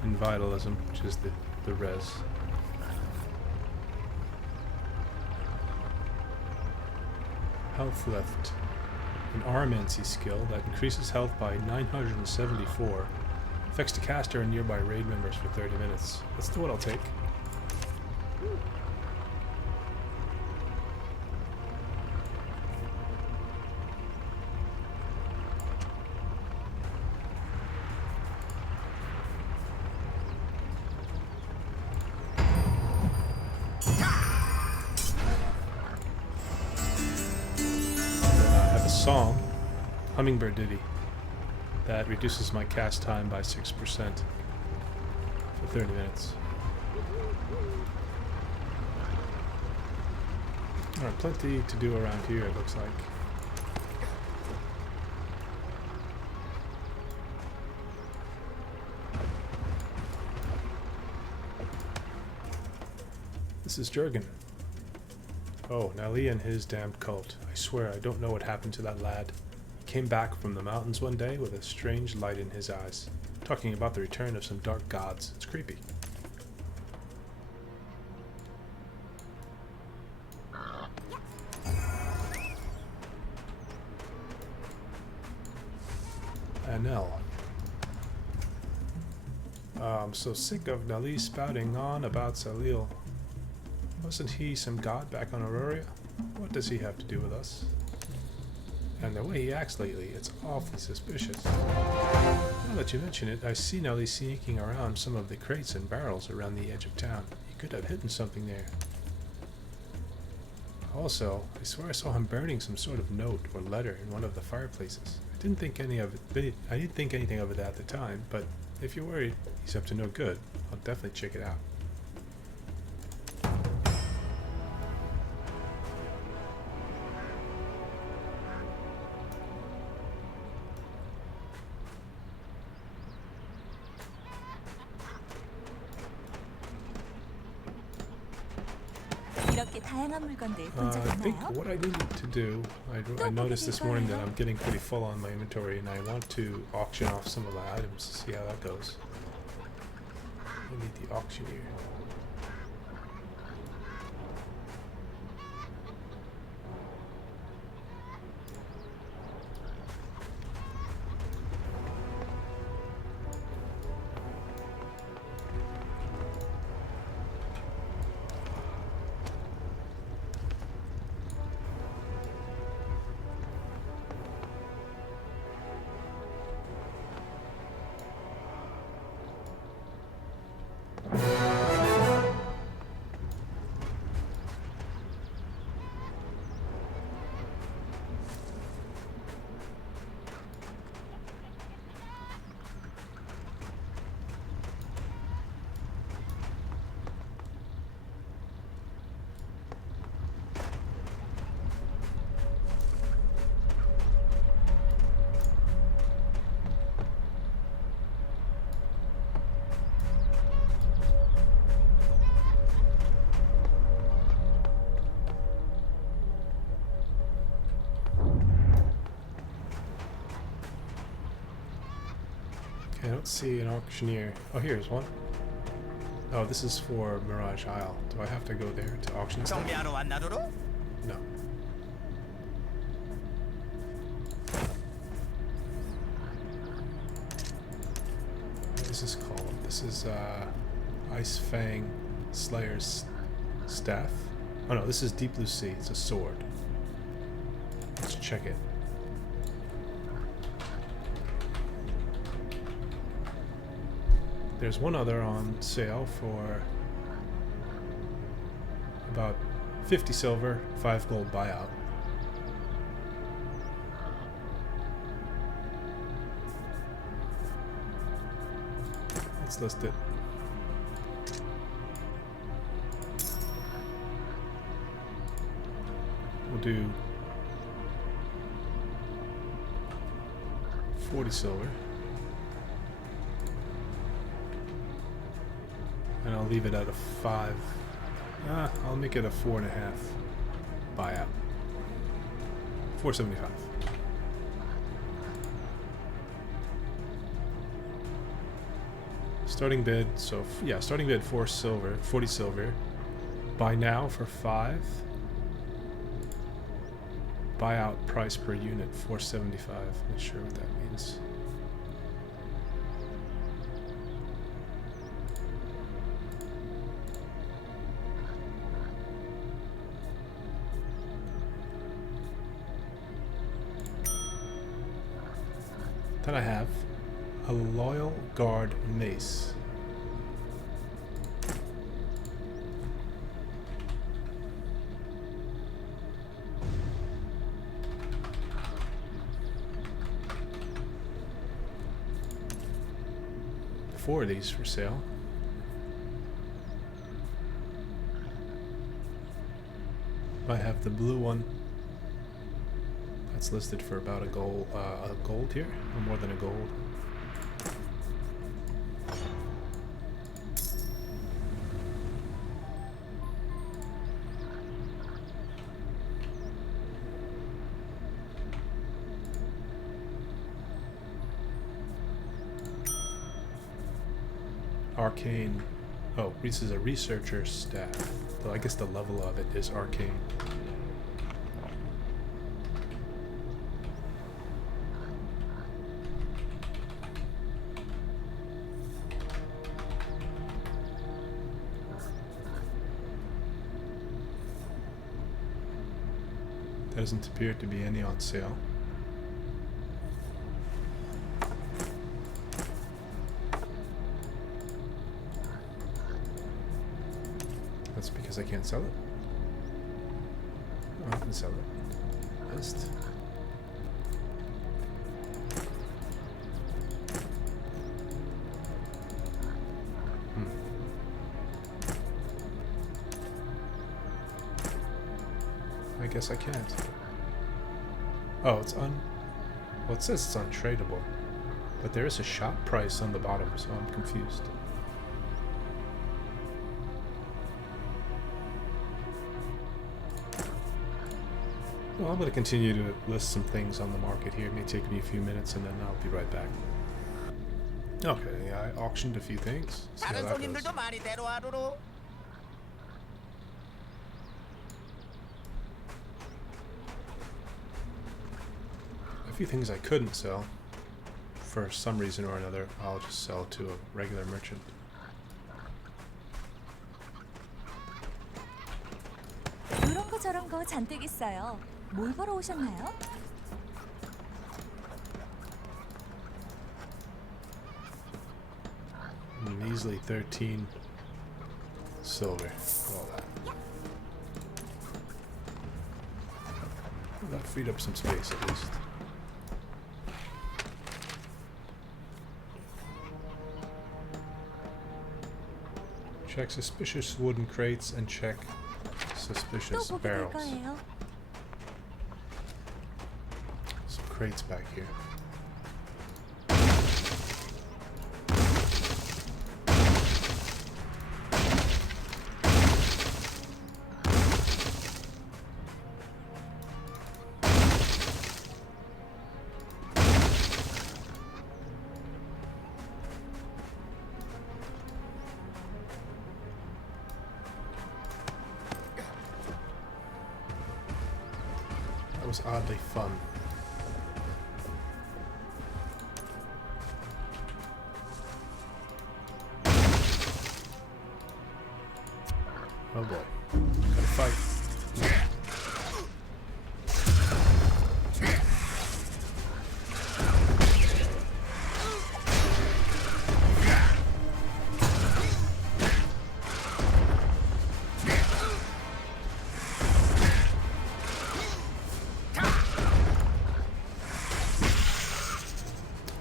in Vitalism, which is the res. Health Lift. An Armancy skill that increases health by 974. Affects the caster and nearby raid members for 30 minutes. That's the one I'll take. Song, Hummingbird Ditty, that reduces my cast time by 6% for 30 minutes. Alright, plenty to do around here, it looks like. This is Jurgen. Oh, Nali and his damned cult. I swear I don't know what happened to that lad. He came back from the mountains one day with a strange light in his eyes, talking about the return of some dark gods. It's creepy. Anel. I'm so sick of Nali spouting on about Salil. Wasn't he some god back on Aurora? What does he have to do with us? And the way he acts lately, it's awfully suspicious. Now that you mention it, I see Nelly sneaking around some of the crates and barrels around the edge of town. He could have hidden something there. Also, I swear I saw him burning some sort of note or letter in one of the fireplaces. I didn't think anything of it at the time, but if you're worried he's up to no good, I'll definitely check it out. 다양한 물건들 본 적 I think 있나요? what I needed to do, I noticed this morning that I'm getting pretty full on my inventory, and I want to auction off some of my items to see how that goes. I need the auctioneer. I don't see an auctioneer. Oh, here's one. Oh, this is for Mirage Isle. Do I have to go there to auction stuff? 정비하러 왔나 도로? No. What is this called? This is Ice Fang Slayer's staff. Oh no, this is Deep Blue Sea. It's a sword. Let's check it. There's one other on sale for about 50 silver, 5 gold buyout. Let's list it. We'll do 40 silver. And I'll leave it at a 5. I'll make it a 4.5 buyout. 475. Starting bid, so yeah, starting bid 4 silver, 40 silver. Buy now for 5. Buyout price per unit 475. Not sure what that means. Then I have a Loyal Guard mace. Four of these for sale. I have the blue one. It's listed for about a gold here, or more than a gold. Arcane. Oh, this is a researcher's staff. So I guess the level of it is arcane. Doesn't appear to be any on sale. That's because I can't sell it. Oh, I can sell it. List. I guess I can't. Oh, it's well, it says it's untradeable, but there is a shop price on the bottom, so I'm confused. Well, I'm going to continue to list some things on the market here. It may take me a few minutes and then I'll be right back. Okay, I auctioned a few things. See how 다른 that 손님들도 goes. 많이 데려와두루. A few things I couldn't sell. For some reason or another, I'll just sell to a regular merchant. 이런 거 저런 거 잔뜩 있어요. 뭘 보러 오셨나요? Measly 13 silver. All that. Well, that freed up some space at least. Check suspicious wooden crates and check 또 suspicious 보게 될 barrels. 거예요. Some crates back here. That was oddly fun. Oh boy. Gotta fight.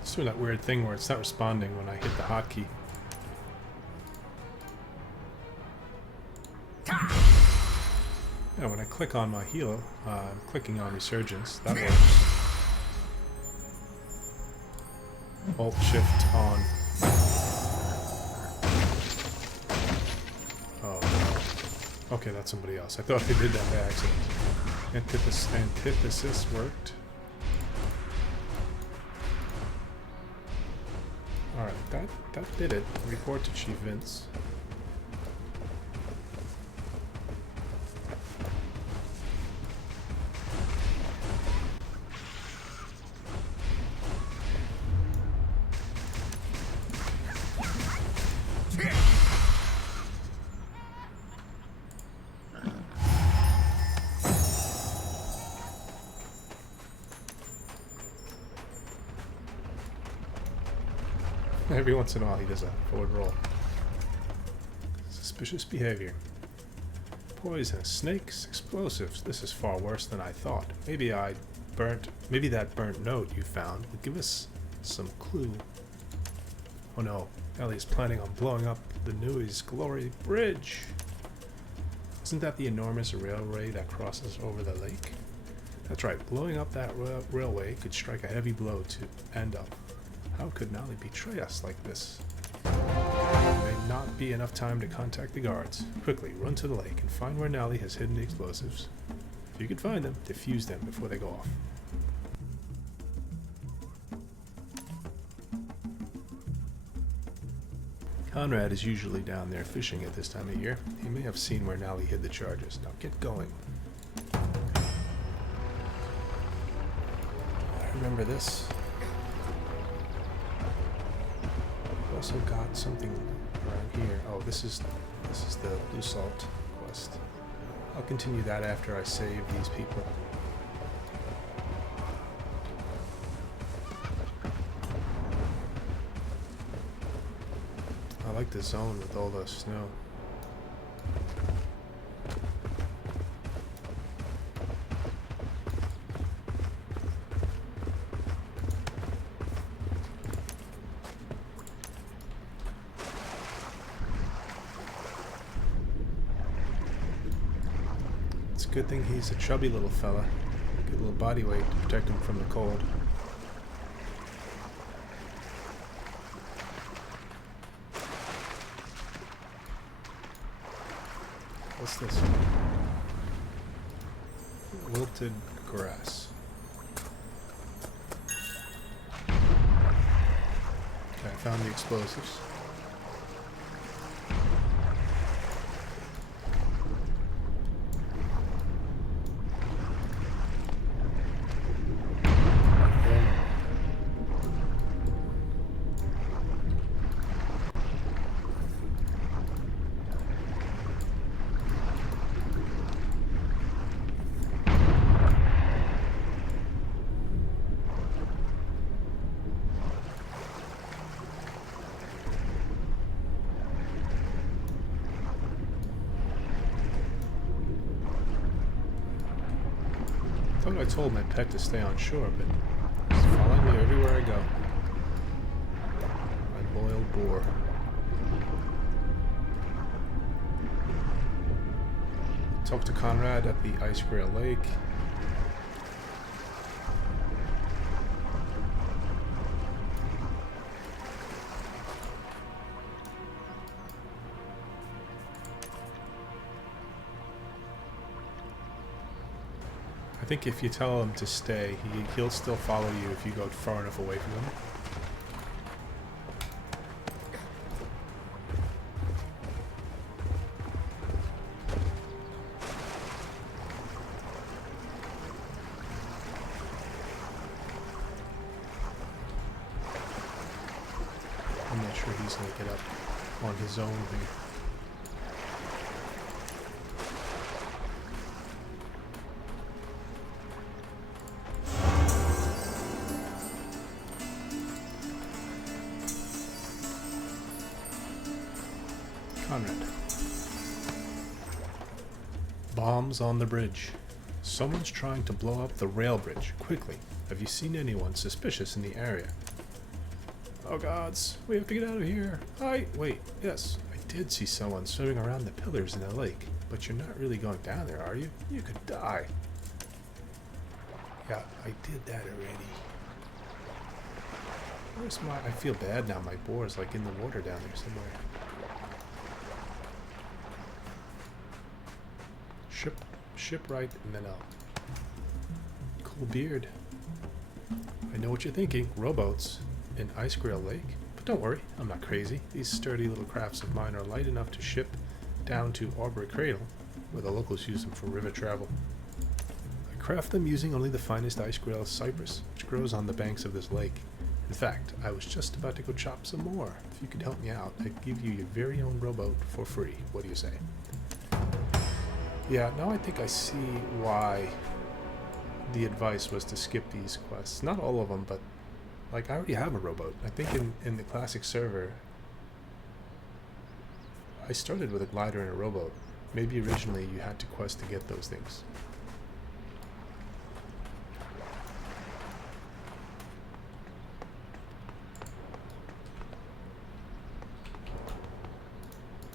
It's doing that weird thing where it's not responding when I hit the hotkey. Yeah, when I click on my heal, I'm clicking on Resurgence. That works. Alt Shift on. Oh no. Okay, that's somebody else. I thought I did that by accident. Antithesis worked. Alright, that did it. Report to Chief Vince. Every once in a while he does a forward roll. Suspicious behavior. Poison, snakes, explosives. This is far worse than I thought. Maybe that burnt note you found would give us some clue. Oh no, Ellie's planning on blowing up the Newey's Glory Bridge. Isn't that the enormous railway that crosses over the lake? That's right, blowing up that railway could strike a heavy blow to end up. How could Nally betray us like this? There may not be enough time to contact the guards. Quickly, run to the lake and find where Nally has hidden the explosives. If you can find them, defuse them before they go off. Conrad is usually down there fishing at this time of year. He may have seen where Nally hid the charges. Now get going. I remember this. Also got something around here. Oh, this is the Blue Salt quest. I'll continue that after I save these people. I like the zone with all the snow. Good thing he's a chubby little fella. Good little body weight to protect him from the cold. What's this? Wilted grass. Okay, I found the explosives. I thought I told my pet to stay on shore, but it's following me everywhere I go. My loyal boar. Talked to Conrad at the Ice Grail Lake. I think if you tell him to stay, he'll still follow you if you go far enough away from him. I'm not sure he's going to get up on his own here. Conrad. Bombs on the bridge. Someone's trying to blow up the rail bridge. Quickly. Have you seen anyone suspicious in the area? Oh gods, we have to get out of here. Wait, yes, I did see someone swimming around the pillars in the lake, but you're not really going down there, are you? You could die. Yeah, I did that already. Where's my... I feel bad now, my boar is like in the water down there somewhere. Shipwright and then cool beard. I know what you're thinking. Rowboats in Ice Grail Lake. But don't worry, I'm not crazy. These sturdy little crafts of mine are light enough to ship down to Aubrey Cradle, where the locals use them for river travel. I craft them using only the finest Ice Grail cypress, which grows on the banks of this lake. In fact, I was just about to go chop some more. If you could help me out, I'd give you your very own rowboat for free. What do you say? Yeah, now I think I see why the advice was to skip these quests. Not all of them, but like I already have a rowboat. I think in the classic server, I started with a glider and a rowboat. Maybe originally you had to quest to get those things.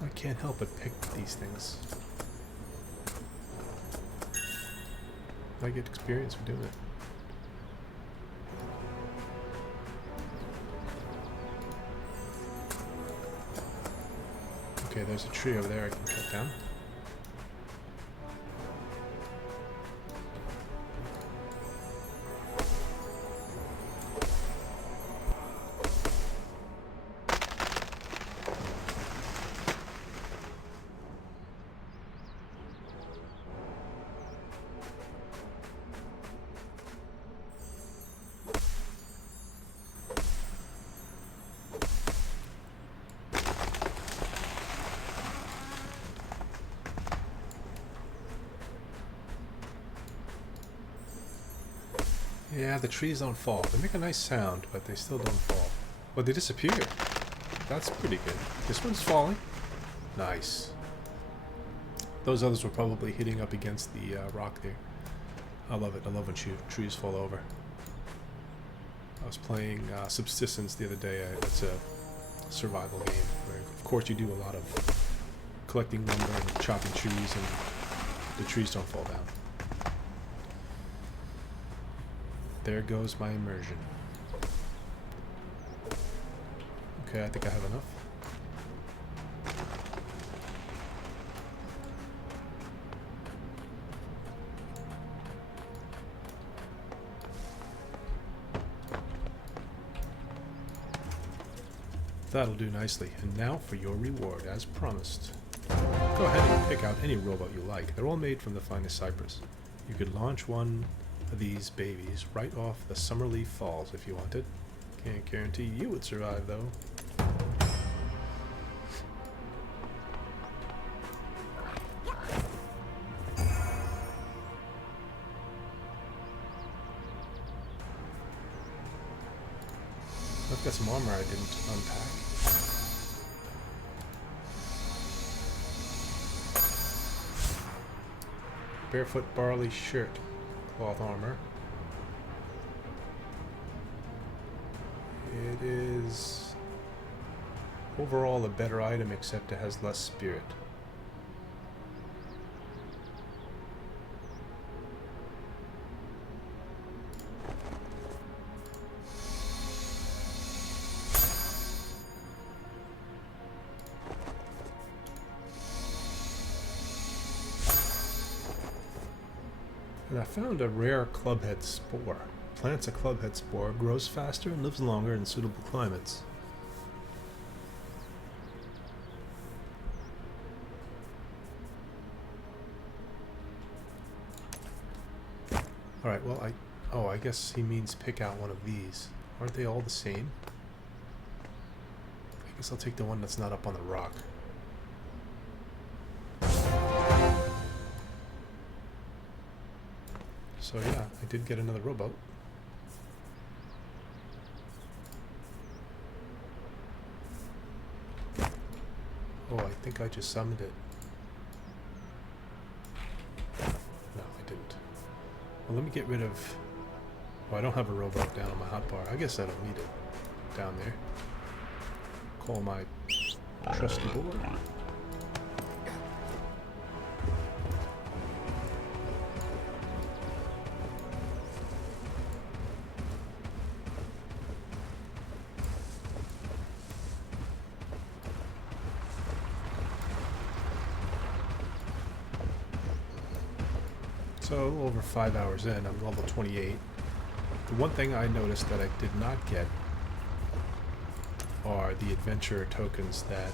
I can't help but pick these things. I get experience for doing it. Okay, there's a tree over there I can cut down. Yeah, the trees don't fall. They make a nice sound, but they still don't fall. But they disappear. That's pretty good. This one's falling. Nice. Those others were probably hitting up against the rock there. I love it. I love when trees fall over. I was playing Subsistence the other day. It's a survival game where, of course, you do a lot of collecting lumber and chopping trees, and the trees don't fall down. There goes my immersion. Okay, I think I have enough. That'll do nicely. And now for your reward, as promised. Go ahead and pick out any robot you like. They're all made from the finest cypress. You could launch one of these babies right off the Summerleaf Falls if you wanted. Can't guarantee you would survive, though. I've got some armor I didn't unpack. Barefoot barley shirt, cloth armor. It is overall a better item, except it has less spirit. And I found a rare clubhead spore. Plants a clubhead spore, grows faster and lives longer in suitable climates. Alright, well, I guess he means pick out one of these. Aren't they all the same? I guess I'll take the one that's not up on the rock. So yeah, I did get another rowboat. Oh, I think I just summoned it. No, I didn't. Well, let me get rid of... Oh, I don't have a rowboat down on my hotbar. I guess I don't need it down there. Call my trusty board. So, over 5 hours in, I'm level 28. The one thing I noticed that I did not get are the adventure tokens that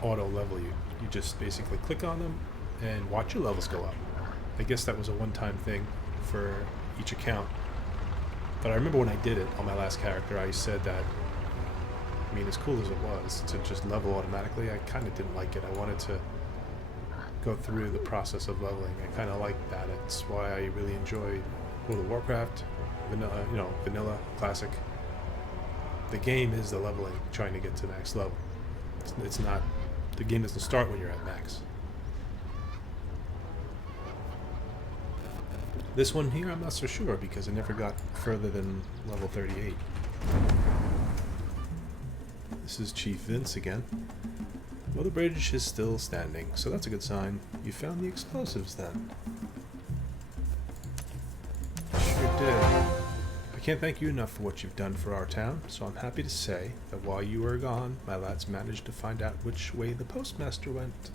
auto-level you. You just basically click on them and watch your levels go up. I guess that was a one-time thing for each account. But I remember when I did it on my last character, I said that, I mean, as cool as it was to just level automatically, I kind of didn't like it. I wanted to go through the process of leveling. I kind of like that. It's why I really enjoy World of Warcraft, vanilla, vanilla, classic. The game is the leveling, trying to get to max level. It's not, the game doesn't start when you're at max. This one here, I'm not so sure because I never got further than level 38. This is Chief Vince again. Well, the bridge is still standing, so that's a good sign. You found the explosives then. Sure did. I can't thank you enough for what you've done for our town, so I'm happy to say that while you were gone, my lads managed to find out which way the postmaster went.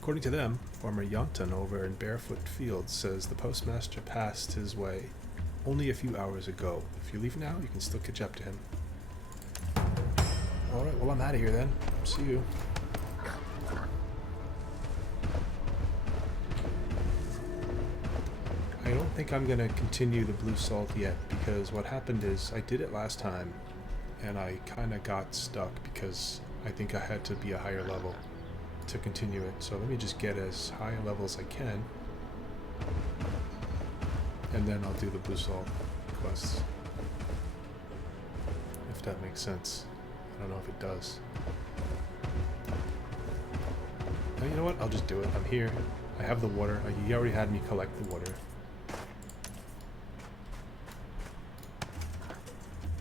According to them, Farmer Yonton over in Barefoot Fields says the postmaster passed his way only a few hours ago. If you leave now, you can still catch up to him. Alright, well, I'm out of here then. See you. I don't think I'm going to continue the Blue Salt yet, because what happened is I did it last time, and I kind of got stuck because I think I had to be a higher level to continue it. So let me just get as high a level as I can, and then I'll do the Blue Salt quests. If that makes sense. I don't know if it does. No, you know what? I'll just do it. I'm here. I have the water. He already had me collect the water.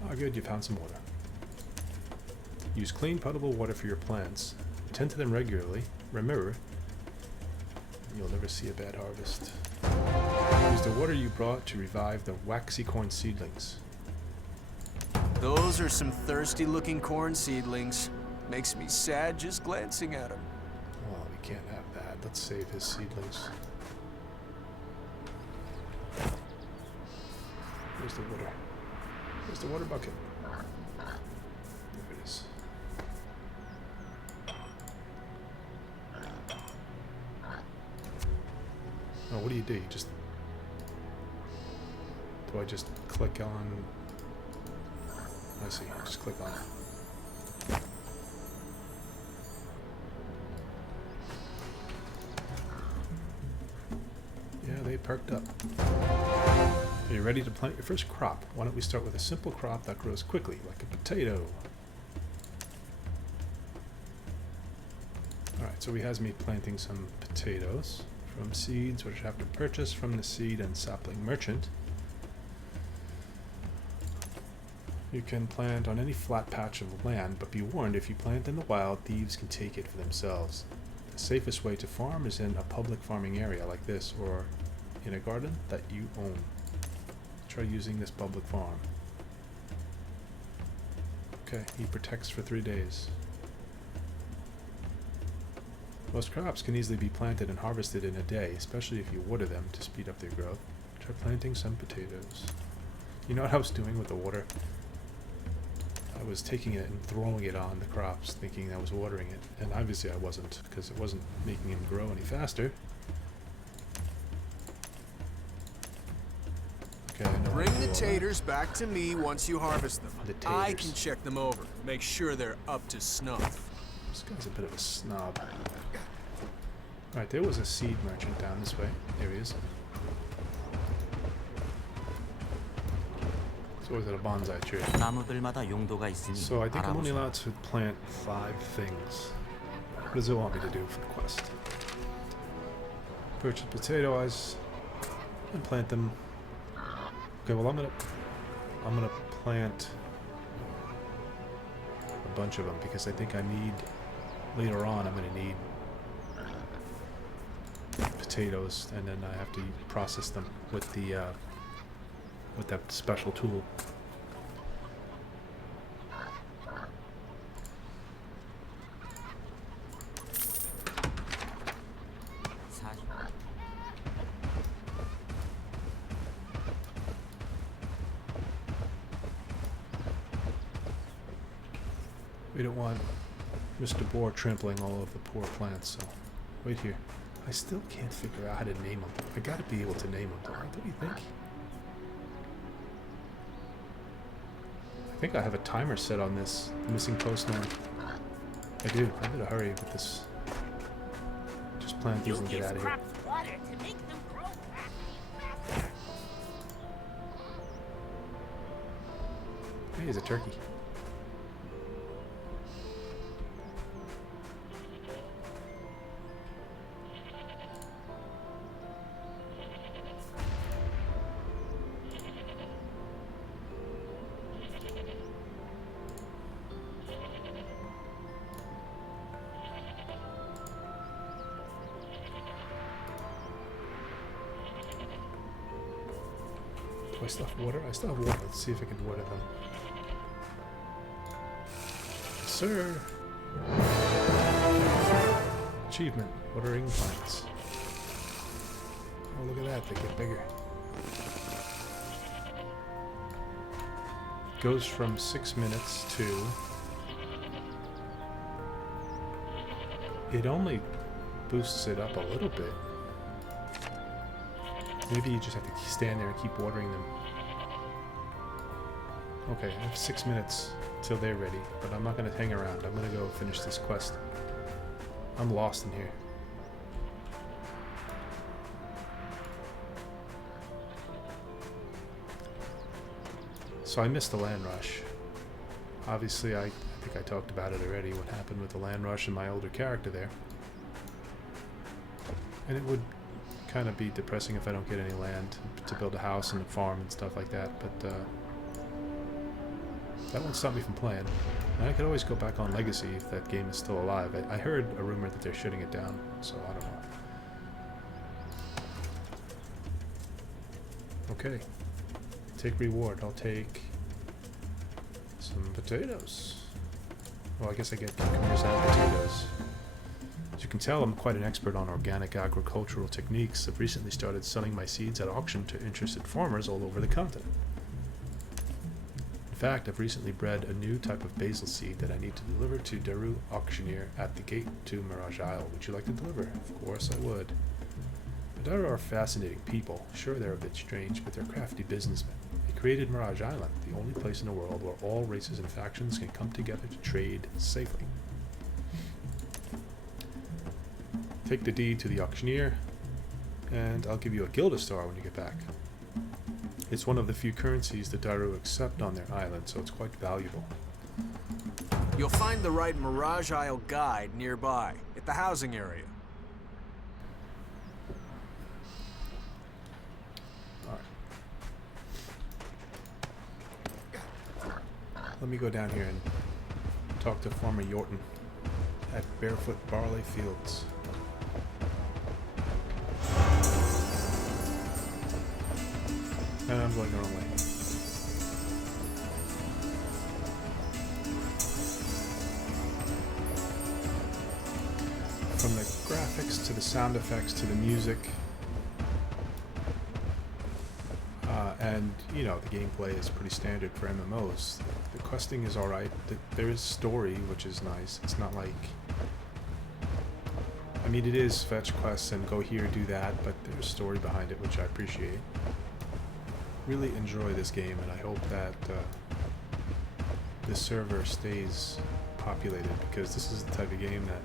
Oh, good. You found some water. Use clean, potable water for your plants. Tend to them regularly. Remember, you'll never see a bad harvest. Use the water you brought to revive the waxy corn seedlings. Those are some thirsty-looking corn seedlings. Makes me sad just glancing at them. Well, we can't have that. Let's save his seedlings. Where's the water? Where's the water bucket? There it is. Oh, what do? You just... Do I just click on... I see, just click on it. Yeah, they perked up. Are you ready to plant your first crop? Why don't we start with a simple crop that grows quickly, like a potato. Alright, so he has me planting some potatoes from seeds, which I have to purchase from the seed and sapling merchant. You can plant on any flat patch of land, but be warned, if you plant in the wild, thieves can take it for themselves. The safest way to farm is in a public farming area like this, or in a garden that you own. Try using this public farm. Okay, he protects for 3 days. Most crops can easily be planted and harvested in a day, especially if you water them to speed up their growth. Try planting some potatoes. You know what I was doing with the water? I was taking it and throwing it on the crops, thinking I was watering it. And obviously I wasn't, because it wasn't making them grow any faster. Okay, I know how to Bring do the all that. taters back to me once you harvest them. The I taters. can check them over, make sure they're up to snuff. This guy's a bit of a snob. Alright, there was a seed merchant down this way. There he is. So is it a bonsai tree? 나무들마다 용도가 있으니 So I think I'm only 알아보세요. allowed to plant 5 things. What does it want me to do for the quest? Purchase potatoes and plant them. Okay, well I'm gonna plant a bunch of them because I think I need, later on I'm gonna need potatoes, and then I have to process them with the with that special tool. We don't want Mr. Boar trampling all over the poor plants, so wait here. I still can't figure out how to name them. I gotta be able to name them, don't you think? I think I have a timer set on this missing post now. I do. I better hurry with this. Just plant these and get out of here. Hey, he's a turkey. Do I still have water? I still have water. Let's see if I can water them. Sir! Achievement. Watering plants. Oh, look at that. They get bigger. Goes from 6 minutes to... It only boosts it up a little bit. Maybe you just have to stand there and keep watering them. Okay, I have 6 minutes till they're ready, but I'm not going to hang around. I'm going to go finish this quest. I'm lost in here. So I missed the land rush. Obviously, I think I talked about it already, what happened with the land rush and my older character there. And it would kind of be depressing if I don't get any land to build a house and a farm and stuff like that, but that won't stop me from playing. And I could always go back on Legacy if that game is still alive. I heard a rumor that they're shutting it down, so I don't know. Okay. Take reward. I'll take some potatoes. Well, I guess I get cucumbers and potatoes. As you can tell, I'm quite an expert on organic agricultural techniques. I've recently started selling my seeds at auction to interested farmers all over the continent. In fact, I've recently bred a new type of basil seed that I need to deliver to Daru auctioneer at the gate to Mirage Isle. Would you like to deliver? Of course I would. The Dairu are fascinating people. Sure, they're a bit strange, but they're crafty businessmen. They created Mirage Island, the only place in the world where all races and factions can come together to trade safely. Take the deed to the auctioneer, and I'll give you a Gilda Star when you get back. It's one of the few currencies the Dairu accept on their island, so it's quite valuable. You'll find the right Mirage Isle guide nearby, at the housing area. Let me go down here and talk to Farmer Yorton at Barefoot Barley Fields. And I'm going the wrong way. From the graphics to the sound effects to the music, and you know, the gameplay is pretty standard for MMOs. The questing is alright. There is story, which is nice. It's not like, I mean, it is fetch quests and go here, do that, but there's story behind it, which I appreciate. Really enjoy this game, and I hope that this server stays populated, because this is the type of game that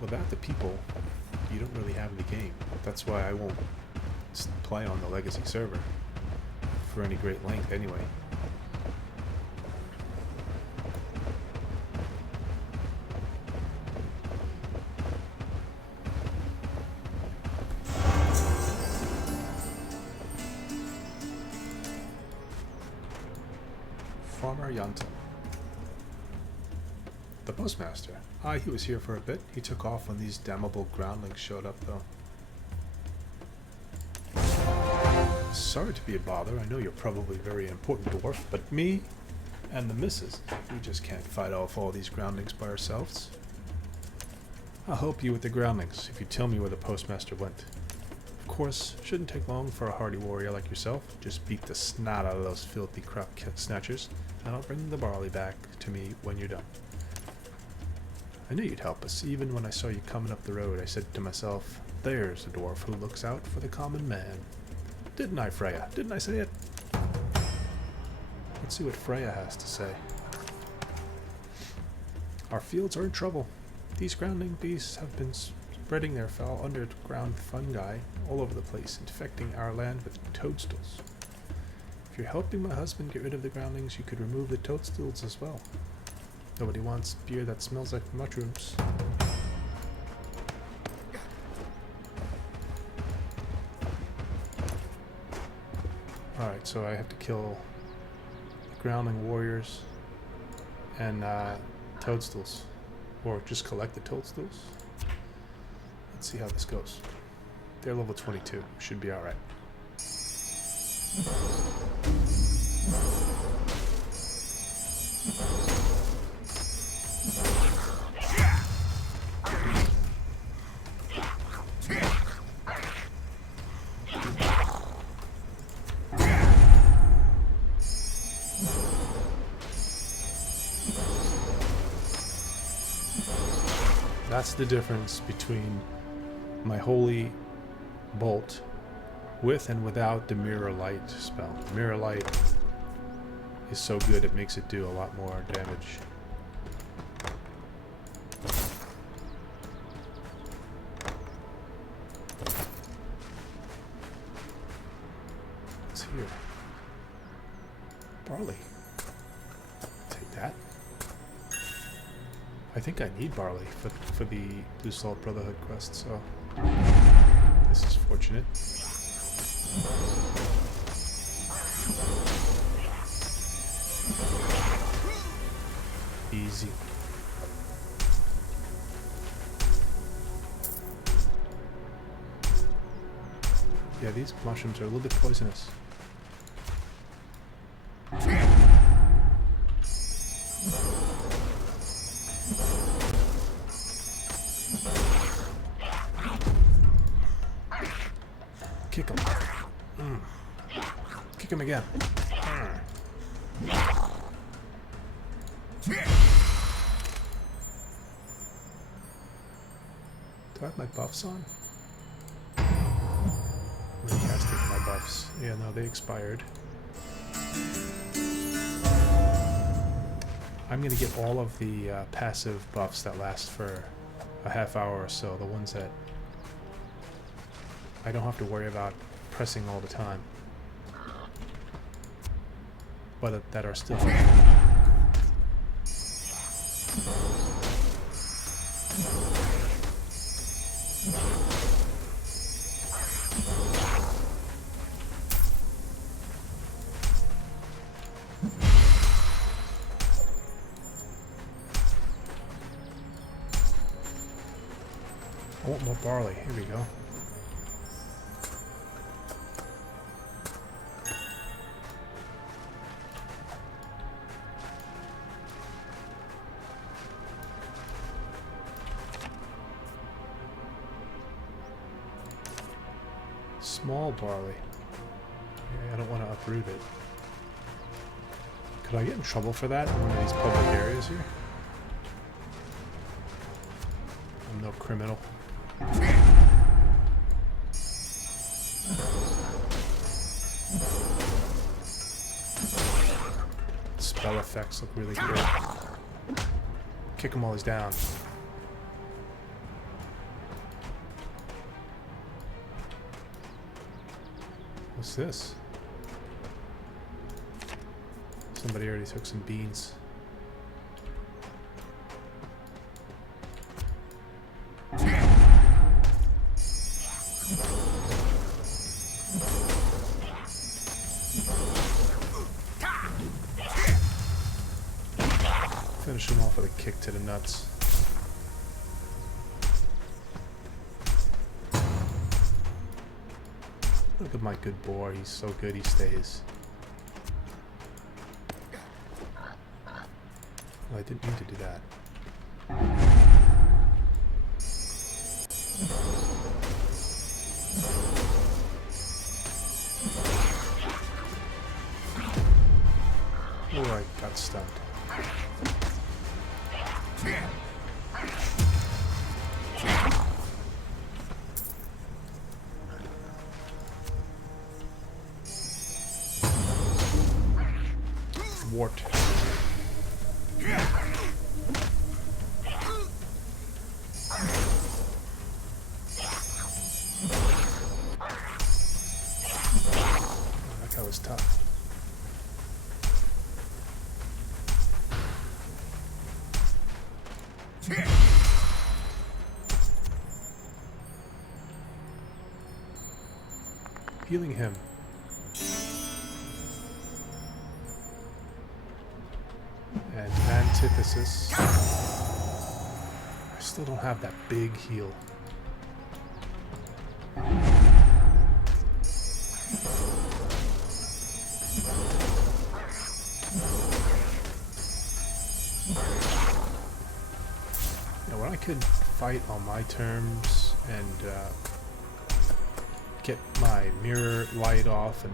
without the people, you don't really have the game. That's why I won't play on the legacy server for any great length anyway. Farmer Yanta. The postmaster. He was here for a bit. He took off when these damnable groundlings showed up, though. Sorry to be a bother. I know you're probably a very important dwarf, but me and the missus, we just can't fight off all these groundlings by ourselves. I'll help you with the groundlings if you tell me where the postmaster went. Of course, shouldn't take long for a hardy warrior like yourself. Just beat the snot out of those filthy crop snatchers, and I'll bring the barley back to me when you're done. I knew you'd help us. Even when I saw you coming up the road, I said to myself, there's a dwarf who looks out for the common man. Didn't I, Freya? Didn't I say it? Let's see what Freya has to say. Our fields are in trouble. These groundling beasts have been spreading their foul underground fungi all over the place, infecting our land with toadstools. If you're helping my husband get rid of the groundlings, you could remove the toadstools as well. Nobody wants beer that smells like mushrooms. Alright, so I have to kill groundling warriors and toadstools. Or just collect the toadstools. Let's see how this goes. They're level 22. Should be alright. That's the difference between my holy bolt with and without the mirror light spell. The mirror light is so good it makes it do a lot more damage. What's here? Barley. Take that. I think I need barley for the Blue Salt Brotherhood quest, so this is fortunate. Easy. Yeah, these mushrooms are a little bit poisonous. Kick him. Kick him again. Do I have my buffs on? buffs. Yeah, no, they expired. I'm gonna get all of the passive buffs that last for a half hour or so. The ones that I don't have to worry about pressing all the time. But that are still... I want more barley. Here we go. Small barley. Yeah, I don't want to uproot it. Could I get in trouble for that in one of these public areas here? I'm no criminal. Spell effects look really good. Kick him while he's down. What's this? Somebody already took some beans. Finish him off with a kick to the nuts. Look at my good boar, he's so good he stays. Well, I didn't mean to do that. Oh, I got stunned. Wart. That guy was tough. Healing him. And antithesis. I still don't have that big heal. Now, when I could fight on my terms and get my mirror light off, and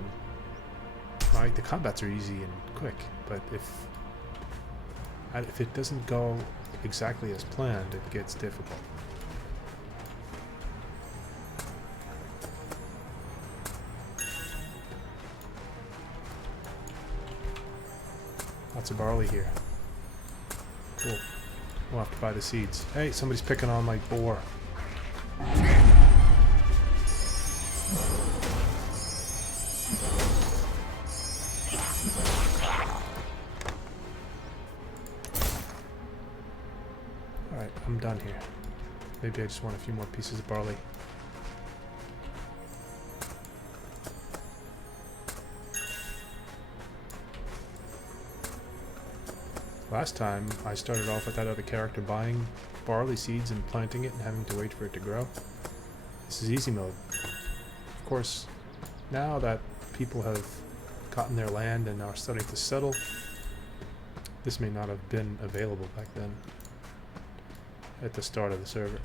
the combats are easy and quick, but if it doesn't go exactly as planned, it gets difficult. Lots of barley here. Cool. We'll have to buy the seeds. Hey, somebody's picking on my boar. Alright, I'm done here. Maybe I just want a few more pieces of barley. Last time, I started off with that other character buying barley seeds and planting it and having to wait for it to grow. This is easy mode. Of course, now that people have gotten their land and are starting to settle, this may not have been available back then at the start of the server.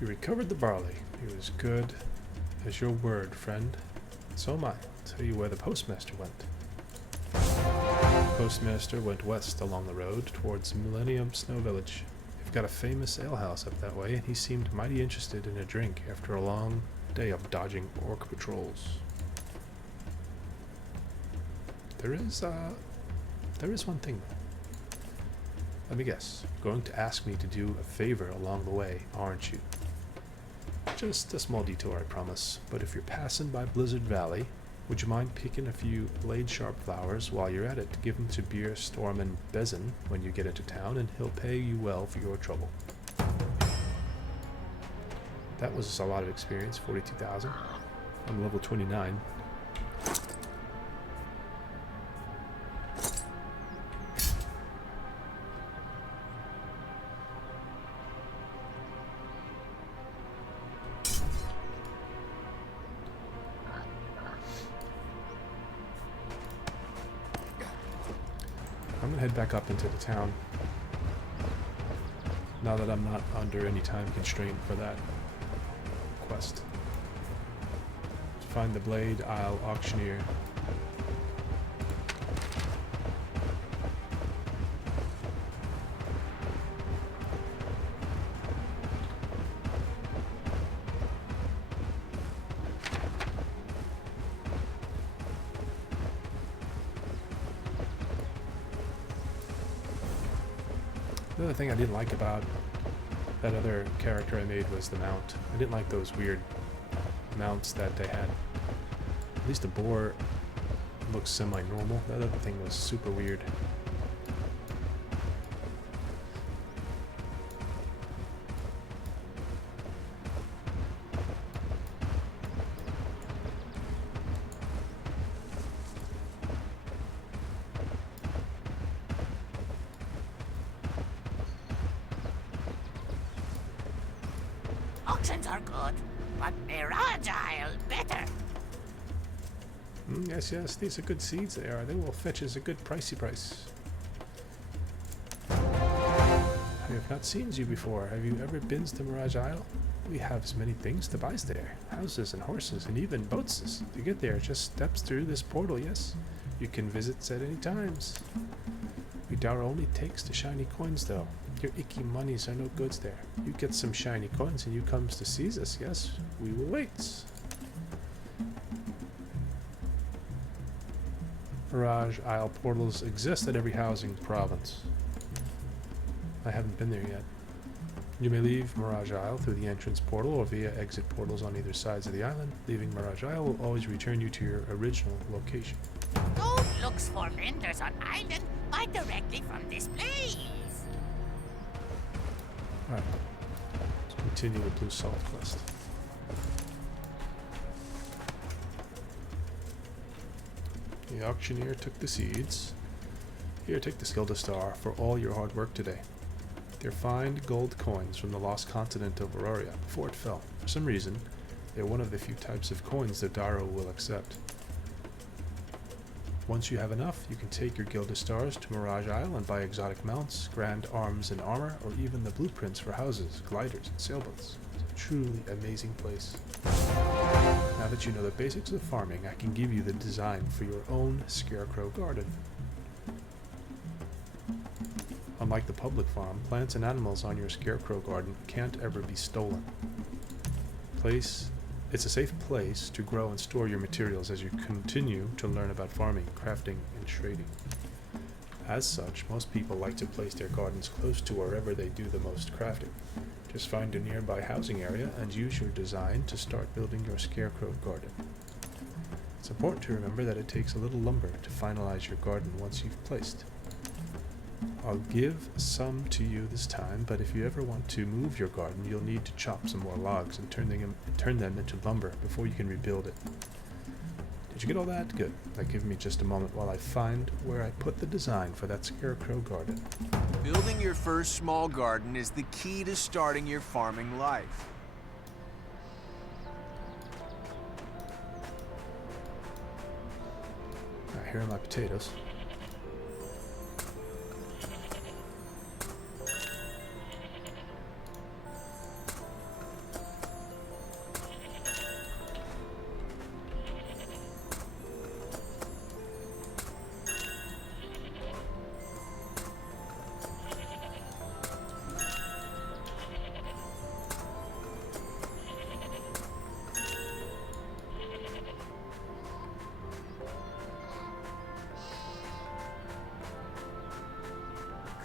You recovered the barley. It was good as your word, friend. So am I. I'll tell you where the postmaster went. The postmaster went west along the road towards Millennium Snow Village. They've got a famous alehouse up that way, and he seemed mighty interested in a drink after a long day of dodging orc patrols. There is one thing though. Let me guess. You're going to ask me to do a favor along the way, aren't you? Just a small detour, I promise. But if you're passing by Blizzard Valley, would you mind picking a few blade-sharp flowers while you're at it? Give them to Beer, Storm, and Bezin when you get into town, and he'll pay you well for your trouble. That was a lot of experience, 42,000. I'm level 29. I'm gonna head back up into the town now that I'm not under any time constraint for that quest. To find the Blade Isle Auctioneer. The other thing I didn't like about that other character I made was the mount. I didn't like those weird mounts that they had. At least the boar looks semi-normal. That other thing was super weird. Auctions are good, but Mirage Isle better. Yes, these are good seeds they are. They will fetch us a good pricey price. I have not seen you before. Have you ever been to Mirage Isle? We have as many things to buy there. Houses and horses and even boats. To get there, just steps through this portal, yes? You can visit at any times. Udara only takes the shiny coins though. Your icky monies are no goods there. You get some shiny coins and you comes to seize us, yes? We will wait. Mirage Isle portals exist at every housing province. I haven't been there yet. You may leave Mirage Isle through the entrance portal or via exit portals on either sides of the island. Leaving Mirage Isle will always return you to your original location. Gold looks for vendors on island. Buy directly from this place. Alright. Let's continue with Blue Salt quest. The auctioneer took the seeds. Here, take the Skilda Star for all your hard work today. They're fine gold coins from the lost continent of Auroria before it fell. For some reason, they're one of the few types of coins that Darrow will accept. Once you have enough, you can take your Gilda Stars to Mirage Isle and buy exotic mounts, grand arms and armor, or even the blueprints for houses, gliders, and sailboats. It's a truly amazing place. Now that you know the basics of farming, I can give you the design for your own scarecrow garden. Unlike the public farm, plants and animals on your scarecrow garden can't ever be stolen. It's a safe place to grow and store your materials as you continue to learn about farming, crafting, and trading. As such, most people like to place their gardens close to wherever they do the most crafting. Just find a nearby housing area and use your design to start building your scarecrow garden. It's important to remember that it takes a little lumber to finalize your garden once you've placed. I'll give some to you this time, but if you ever want to move your garden, you'll need to chop some more logs and turn them into lumber before you can rebuild it. Did you get all that? Good. Now give me just a moment while I find where I put the design for that scarecrow garden. Building your first small garden is the key to starting your farming life. Alright, here are my potatoes.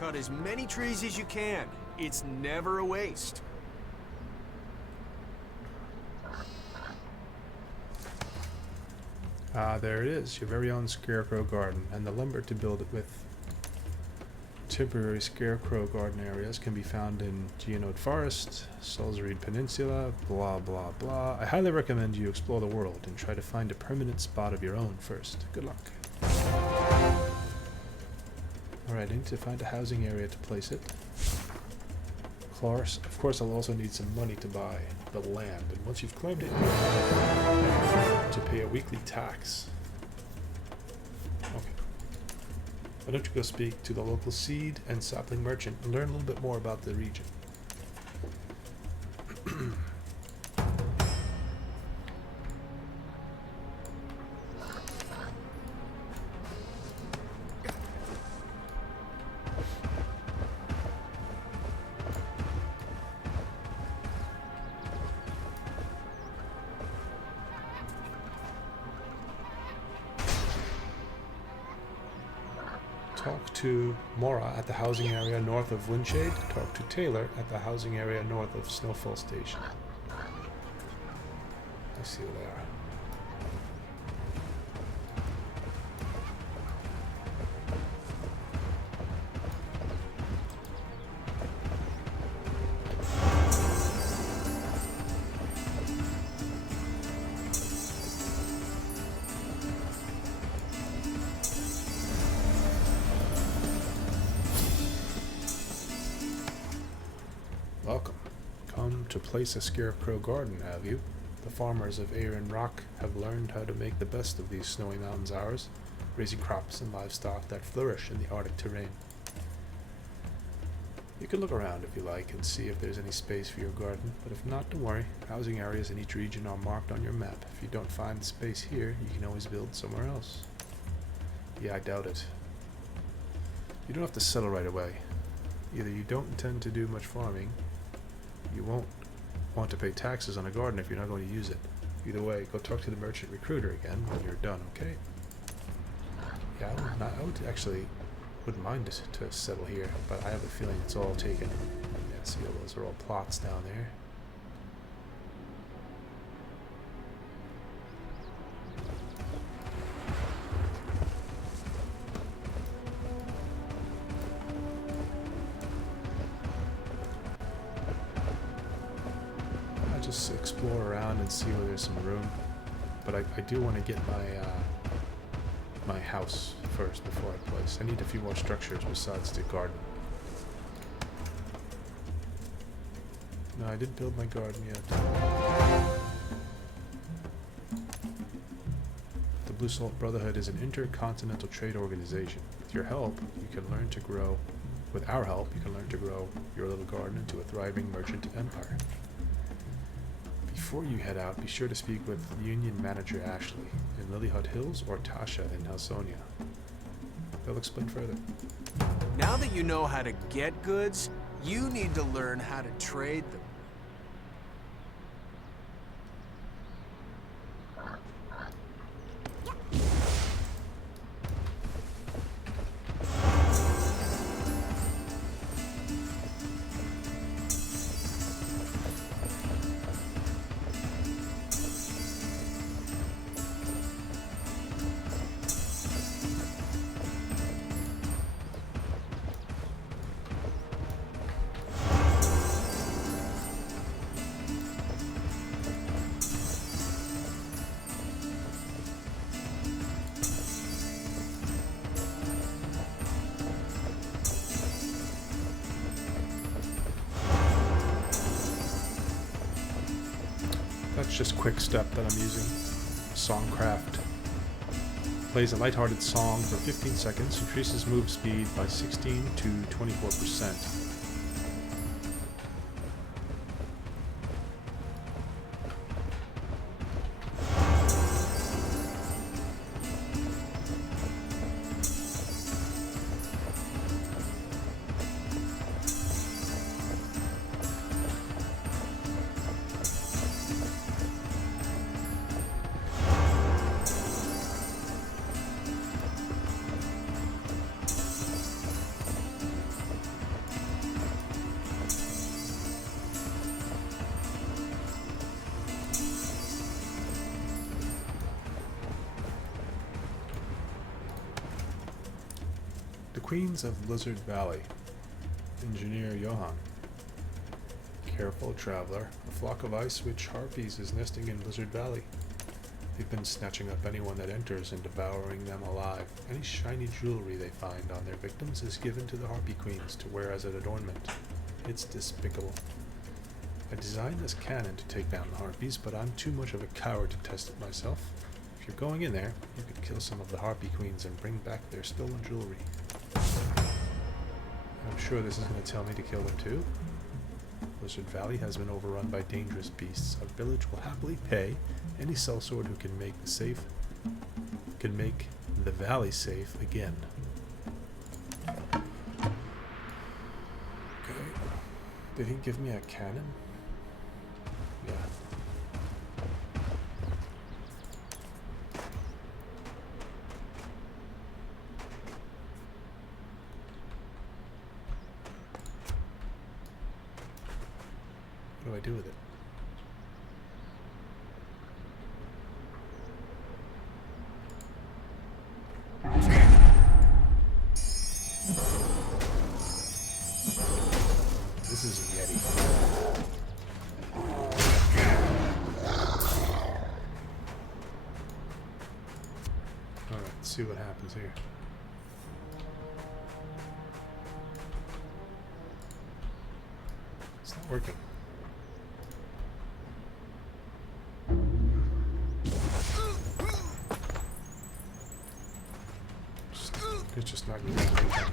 Cut as many trees as you can. It's never a waste. There it is, your very own Scarecrow Garden, and the lumber to build it with. Temporary Scarecrow Garden areas can be found in Geonode Forest, Salzreed Peninsula, blah blah blah. I highly recommend you explore the world and try to find a permanent spot of your own first. Good luck. Alright, I need to find a housing area to place it. Of course, I'll also need some money to buy the land, and once you've claimed it, you have to pay a weekly tax. Okay. Why don't you go speak to the local seed and sapling merchant and learn a little bit more about the region. Talk to Mora at the housing area north of Windshade. Talk to Taylor at the housing area north of Snowfall Station. I see where they are. Welcome. Come to place a Scarecrow Garden, have you? The farmers of Aerin Rock have learned how to make the best of these snowy mountains ours, raising crops and livestock that flourish in the Arctic terrain. You can look around if you like and see if there's any space for your garden, but if not, don't worry. Housing areas in each region are marked on your map. If you don't find the space here, you can always build somewhere else. Yeah, I doubt it. You don't have to settle right away. Either you don't intend to do much farming, you won't want to pay taxes on a garden if you're not going to use it. Either way, go talk to the merchant recruiter again when you're done, okay? Yeah, I would actually wouldn't mind to settle here, but I have a feeling it's all taken. Yeah, see, all those are all plots down there. Just explore around and see where there's some room, but I do want to get my house first before I place. I need a few more structures besides the garden. No, I didn't build my garden yet. The Blue Salt Brotherhood is an intercontinental trade organization. With your help, you can learn to grow. With our help, you can learn to grow your little garden into a thriving merchant empire. Before you head out, be sure to speak with Union Manager Ashley in Lilyhut Hills or Tasha in Nelsonia. They'll explain further. Now that you know how to get goods, you need to learn how to trade them. That's just quick step that I'm using. Songcraft. Plays a lighthearted song for 15 seconds, increases move speed by 16 to 24%. The Queens of Lizard Valley. Engineer Johann. Careful traveler. A flock of ice-witch harpies is nesting in Lizard Valley. They've been snatching up anyone that enters and devouring them alive. Any shiny jewelry they find on their victims is given to the harpy queens to wear as an adornment. It's despicable. I designed this cannon to take down the harpies, but I'm too much of a coward to test it myself. If you're going in there, you could kill some of the harpy queens and bring back their stolen jewelry. I'm sure this is going to tell me to kill them too. Lizard Valley has been overrun by dangerous beasts. Our village will happily pay any sellsword who can make the valley safe again. Okay. Did he give me a cannon? Yeah. What do I do with it? This is a Yeti. Alright, let's see what happens here. It's not working. It's just not going to do that.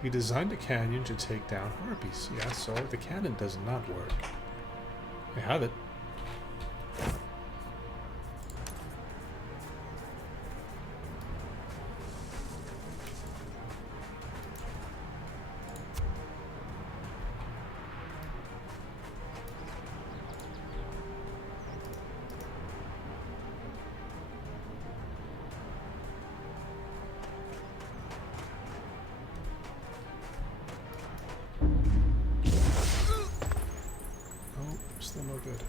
We designed a canyon to take down harpies. Yeah, so the cannon does not work. I have it. Still no good.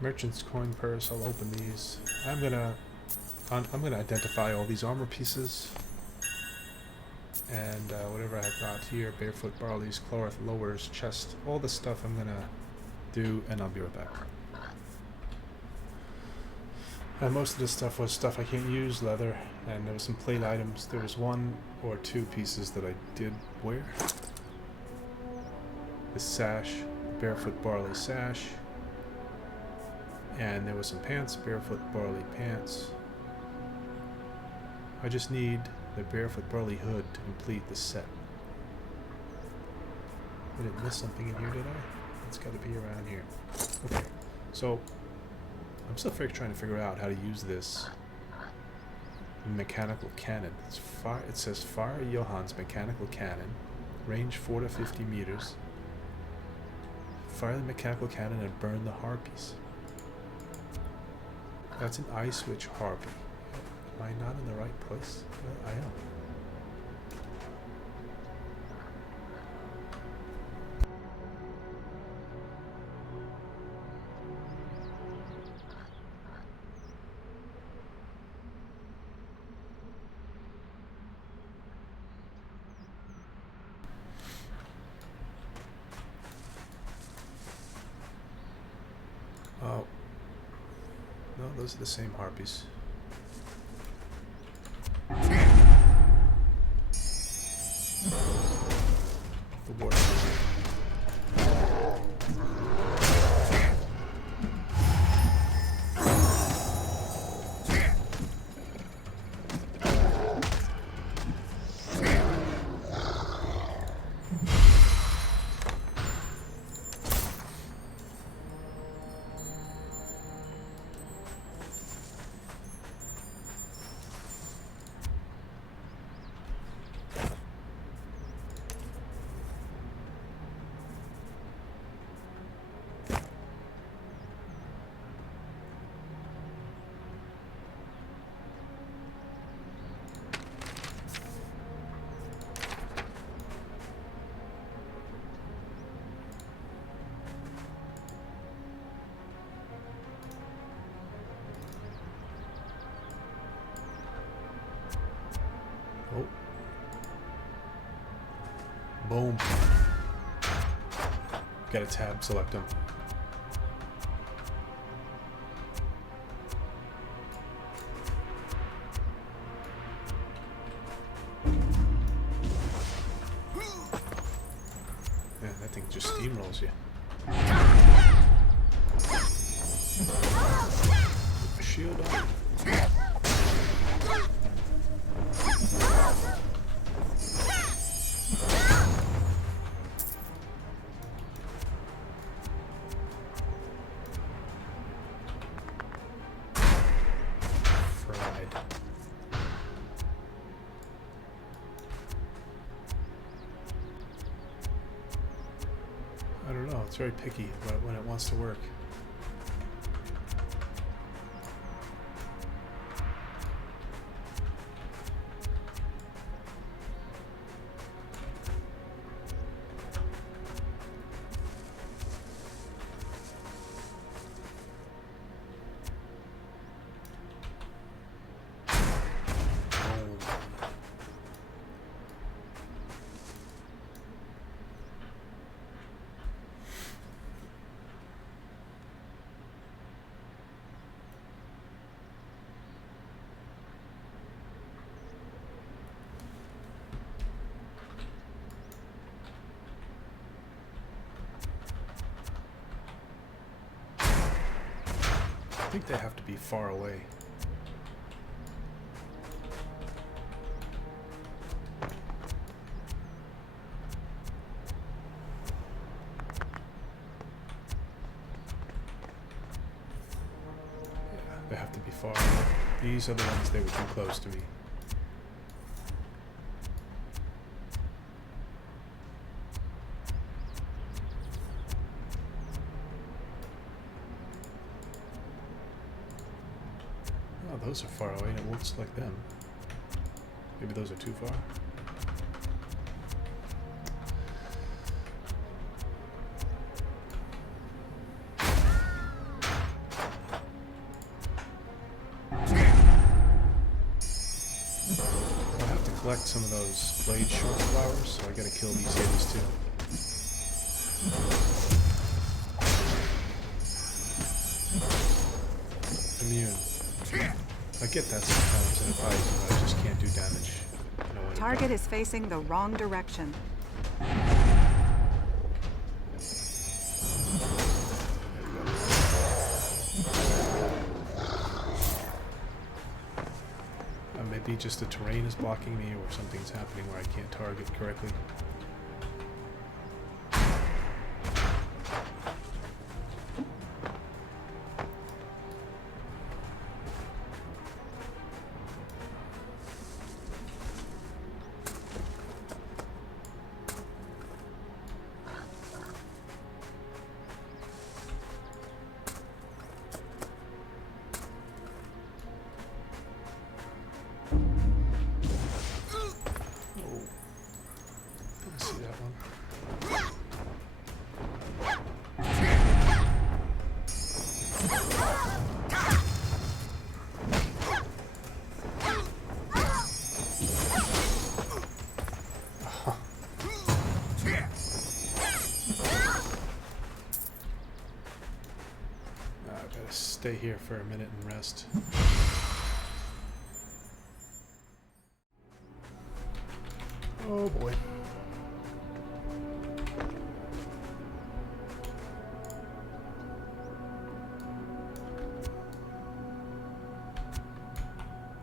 Merchant's coin purse. I'll open these. I'm gonna identify all these armor pieces and whatever I've got here. Barefoot Barley's Cleric lowers chest. All this stuff I'm gonna do, and I'll be right back. And most of this stuff was stuff I can't use, leather, and there was some plate items. There was one or two pieces that I did wear. The sash, Barefoot Barley sash. And there was some pants, Barefoot Barley pants. I just need the Barefoot Barley hood to complete the set. I didn't miss something in here, did I? It's got to be around here. Okay, so I'm still trying to figure out how to use this mechanical cannon. It says fire Johann's mechanical cannon, range 4 to 50 meters. Fire the mechanical cannon and burn the harpies. That's an ice witch harpy. Am I not in the right place? I am. Oh. No, those are the same harpies. The water. Boom. Got a tab, select them. Man, that thing just steamrolls you. Put my shield on. I don't know, it's very picky when it wants to work. I think they have to be far away. Yeah, they have to be far away. These are the ones they were too close to me. Oh, those are far away and it won't select them. Maybe those are too far. I'll have to collect some of those blade short flowers, so I gotta kill these things too. Immune. I get that sometimes in a fight, but I just can't do damage. Target is facing the wrong direction. Maybe just the terrain is blocking me, or something's happening where I can't target correctly. Stay here for a minute and rest. Oh boy.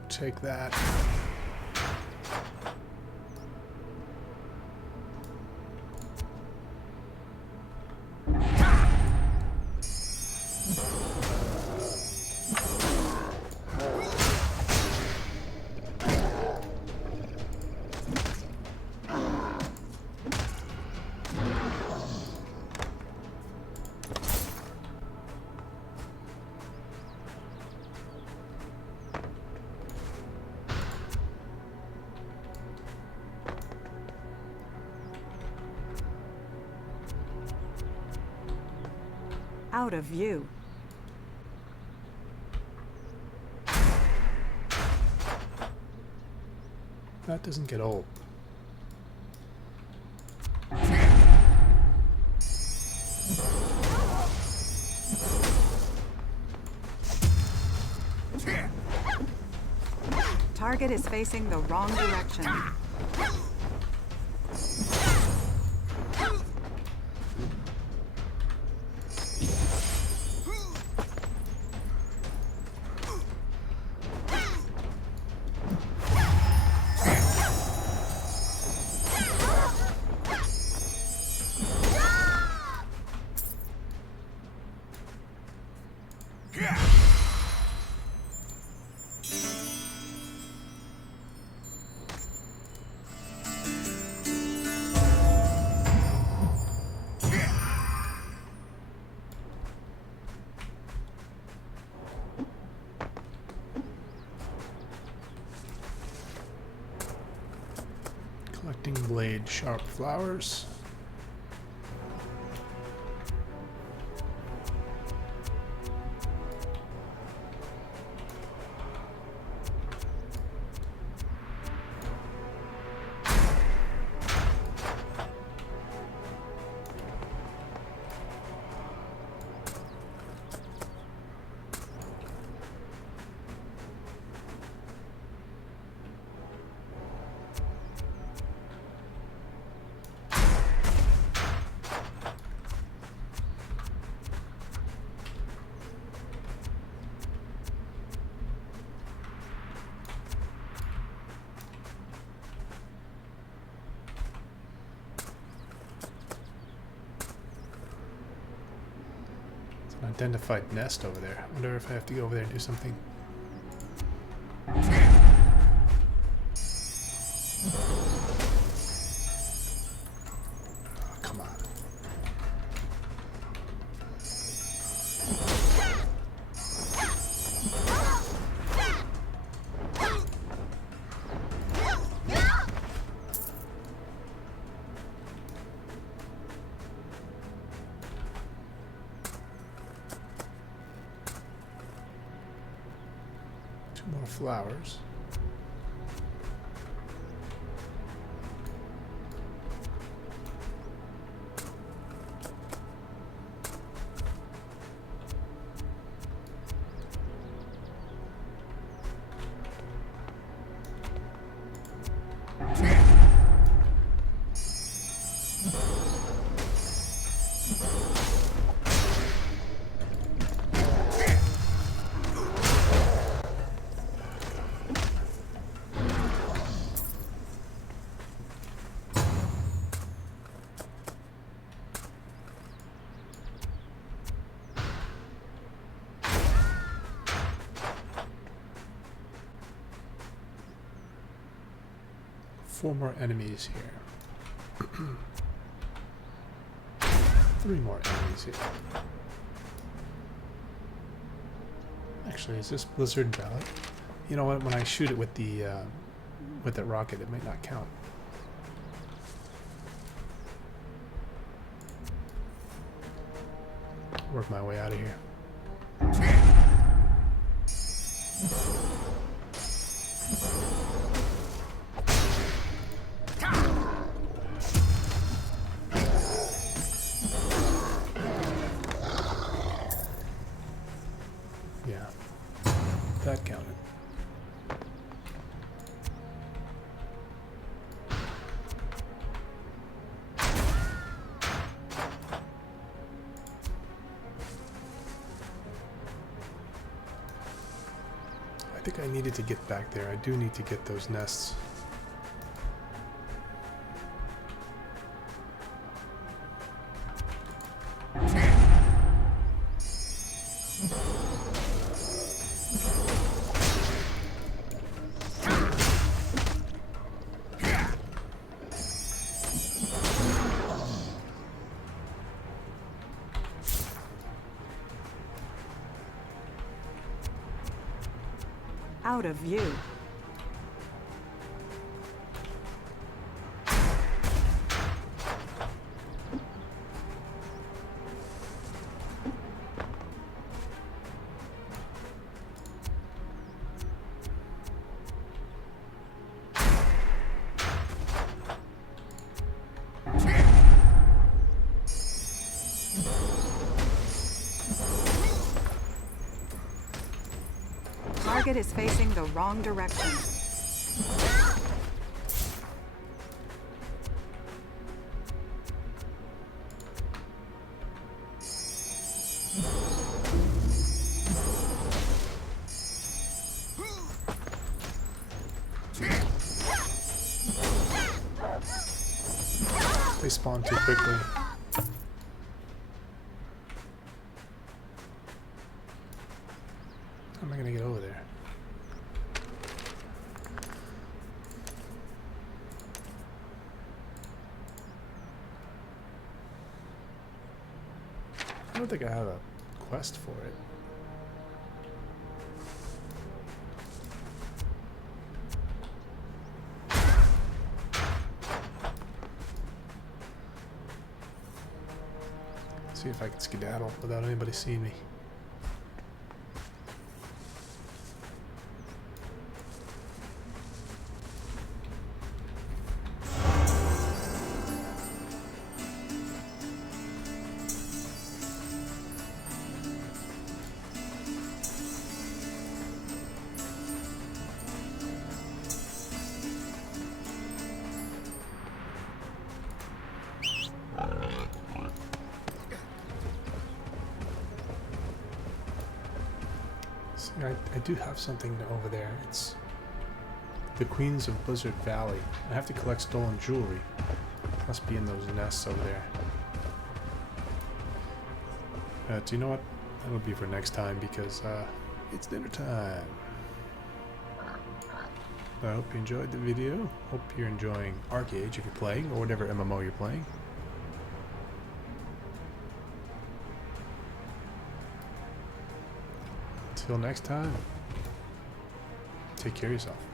Take that. Out of view. That doesn't get old. Target is facing the wrong direction. Collecting blade sharp flowers. Identified nest over there. I wonder if I have to go over there and do something. Oh, come on. More flowers. Four more enemies here. 3 more enemies here. Actually, is this Blizzard valid? You know what? When I shoot it with the rocket, it might not count. Work my way out of here. That counted. I think I needed to get back there. I do need to get those nests. Out of view. Target is facing the wrong direction. They spawn too quickly. How am I gonna get over there? I don't think I have a quest for it. See if I can skedaddle without anybody seeing me. I do have something over there. It's the Queens of Blizzard Valley. I have to collect stolen jewelry. Must be in those nests over there. Do you know what? That'll be for next time because it's dinner time. I hope you enjoyed the video. Hope you're enjoying ArcheAge if you're playing, or whatever MMO you're playing. Until next time, take care of yourself.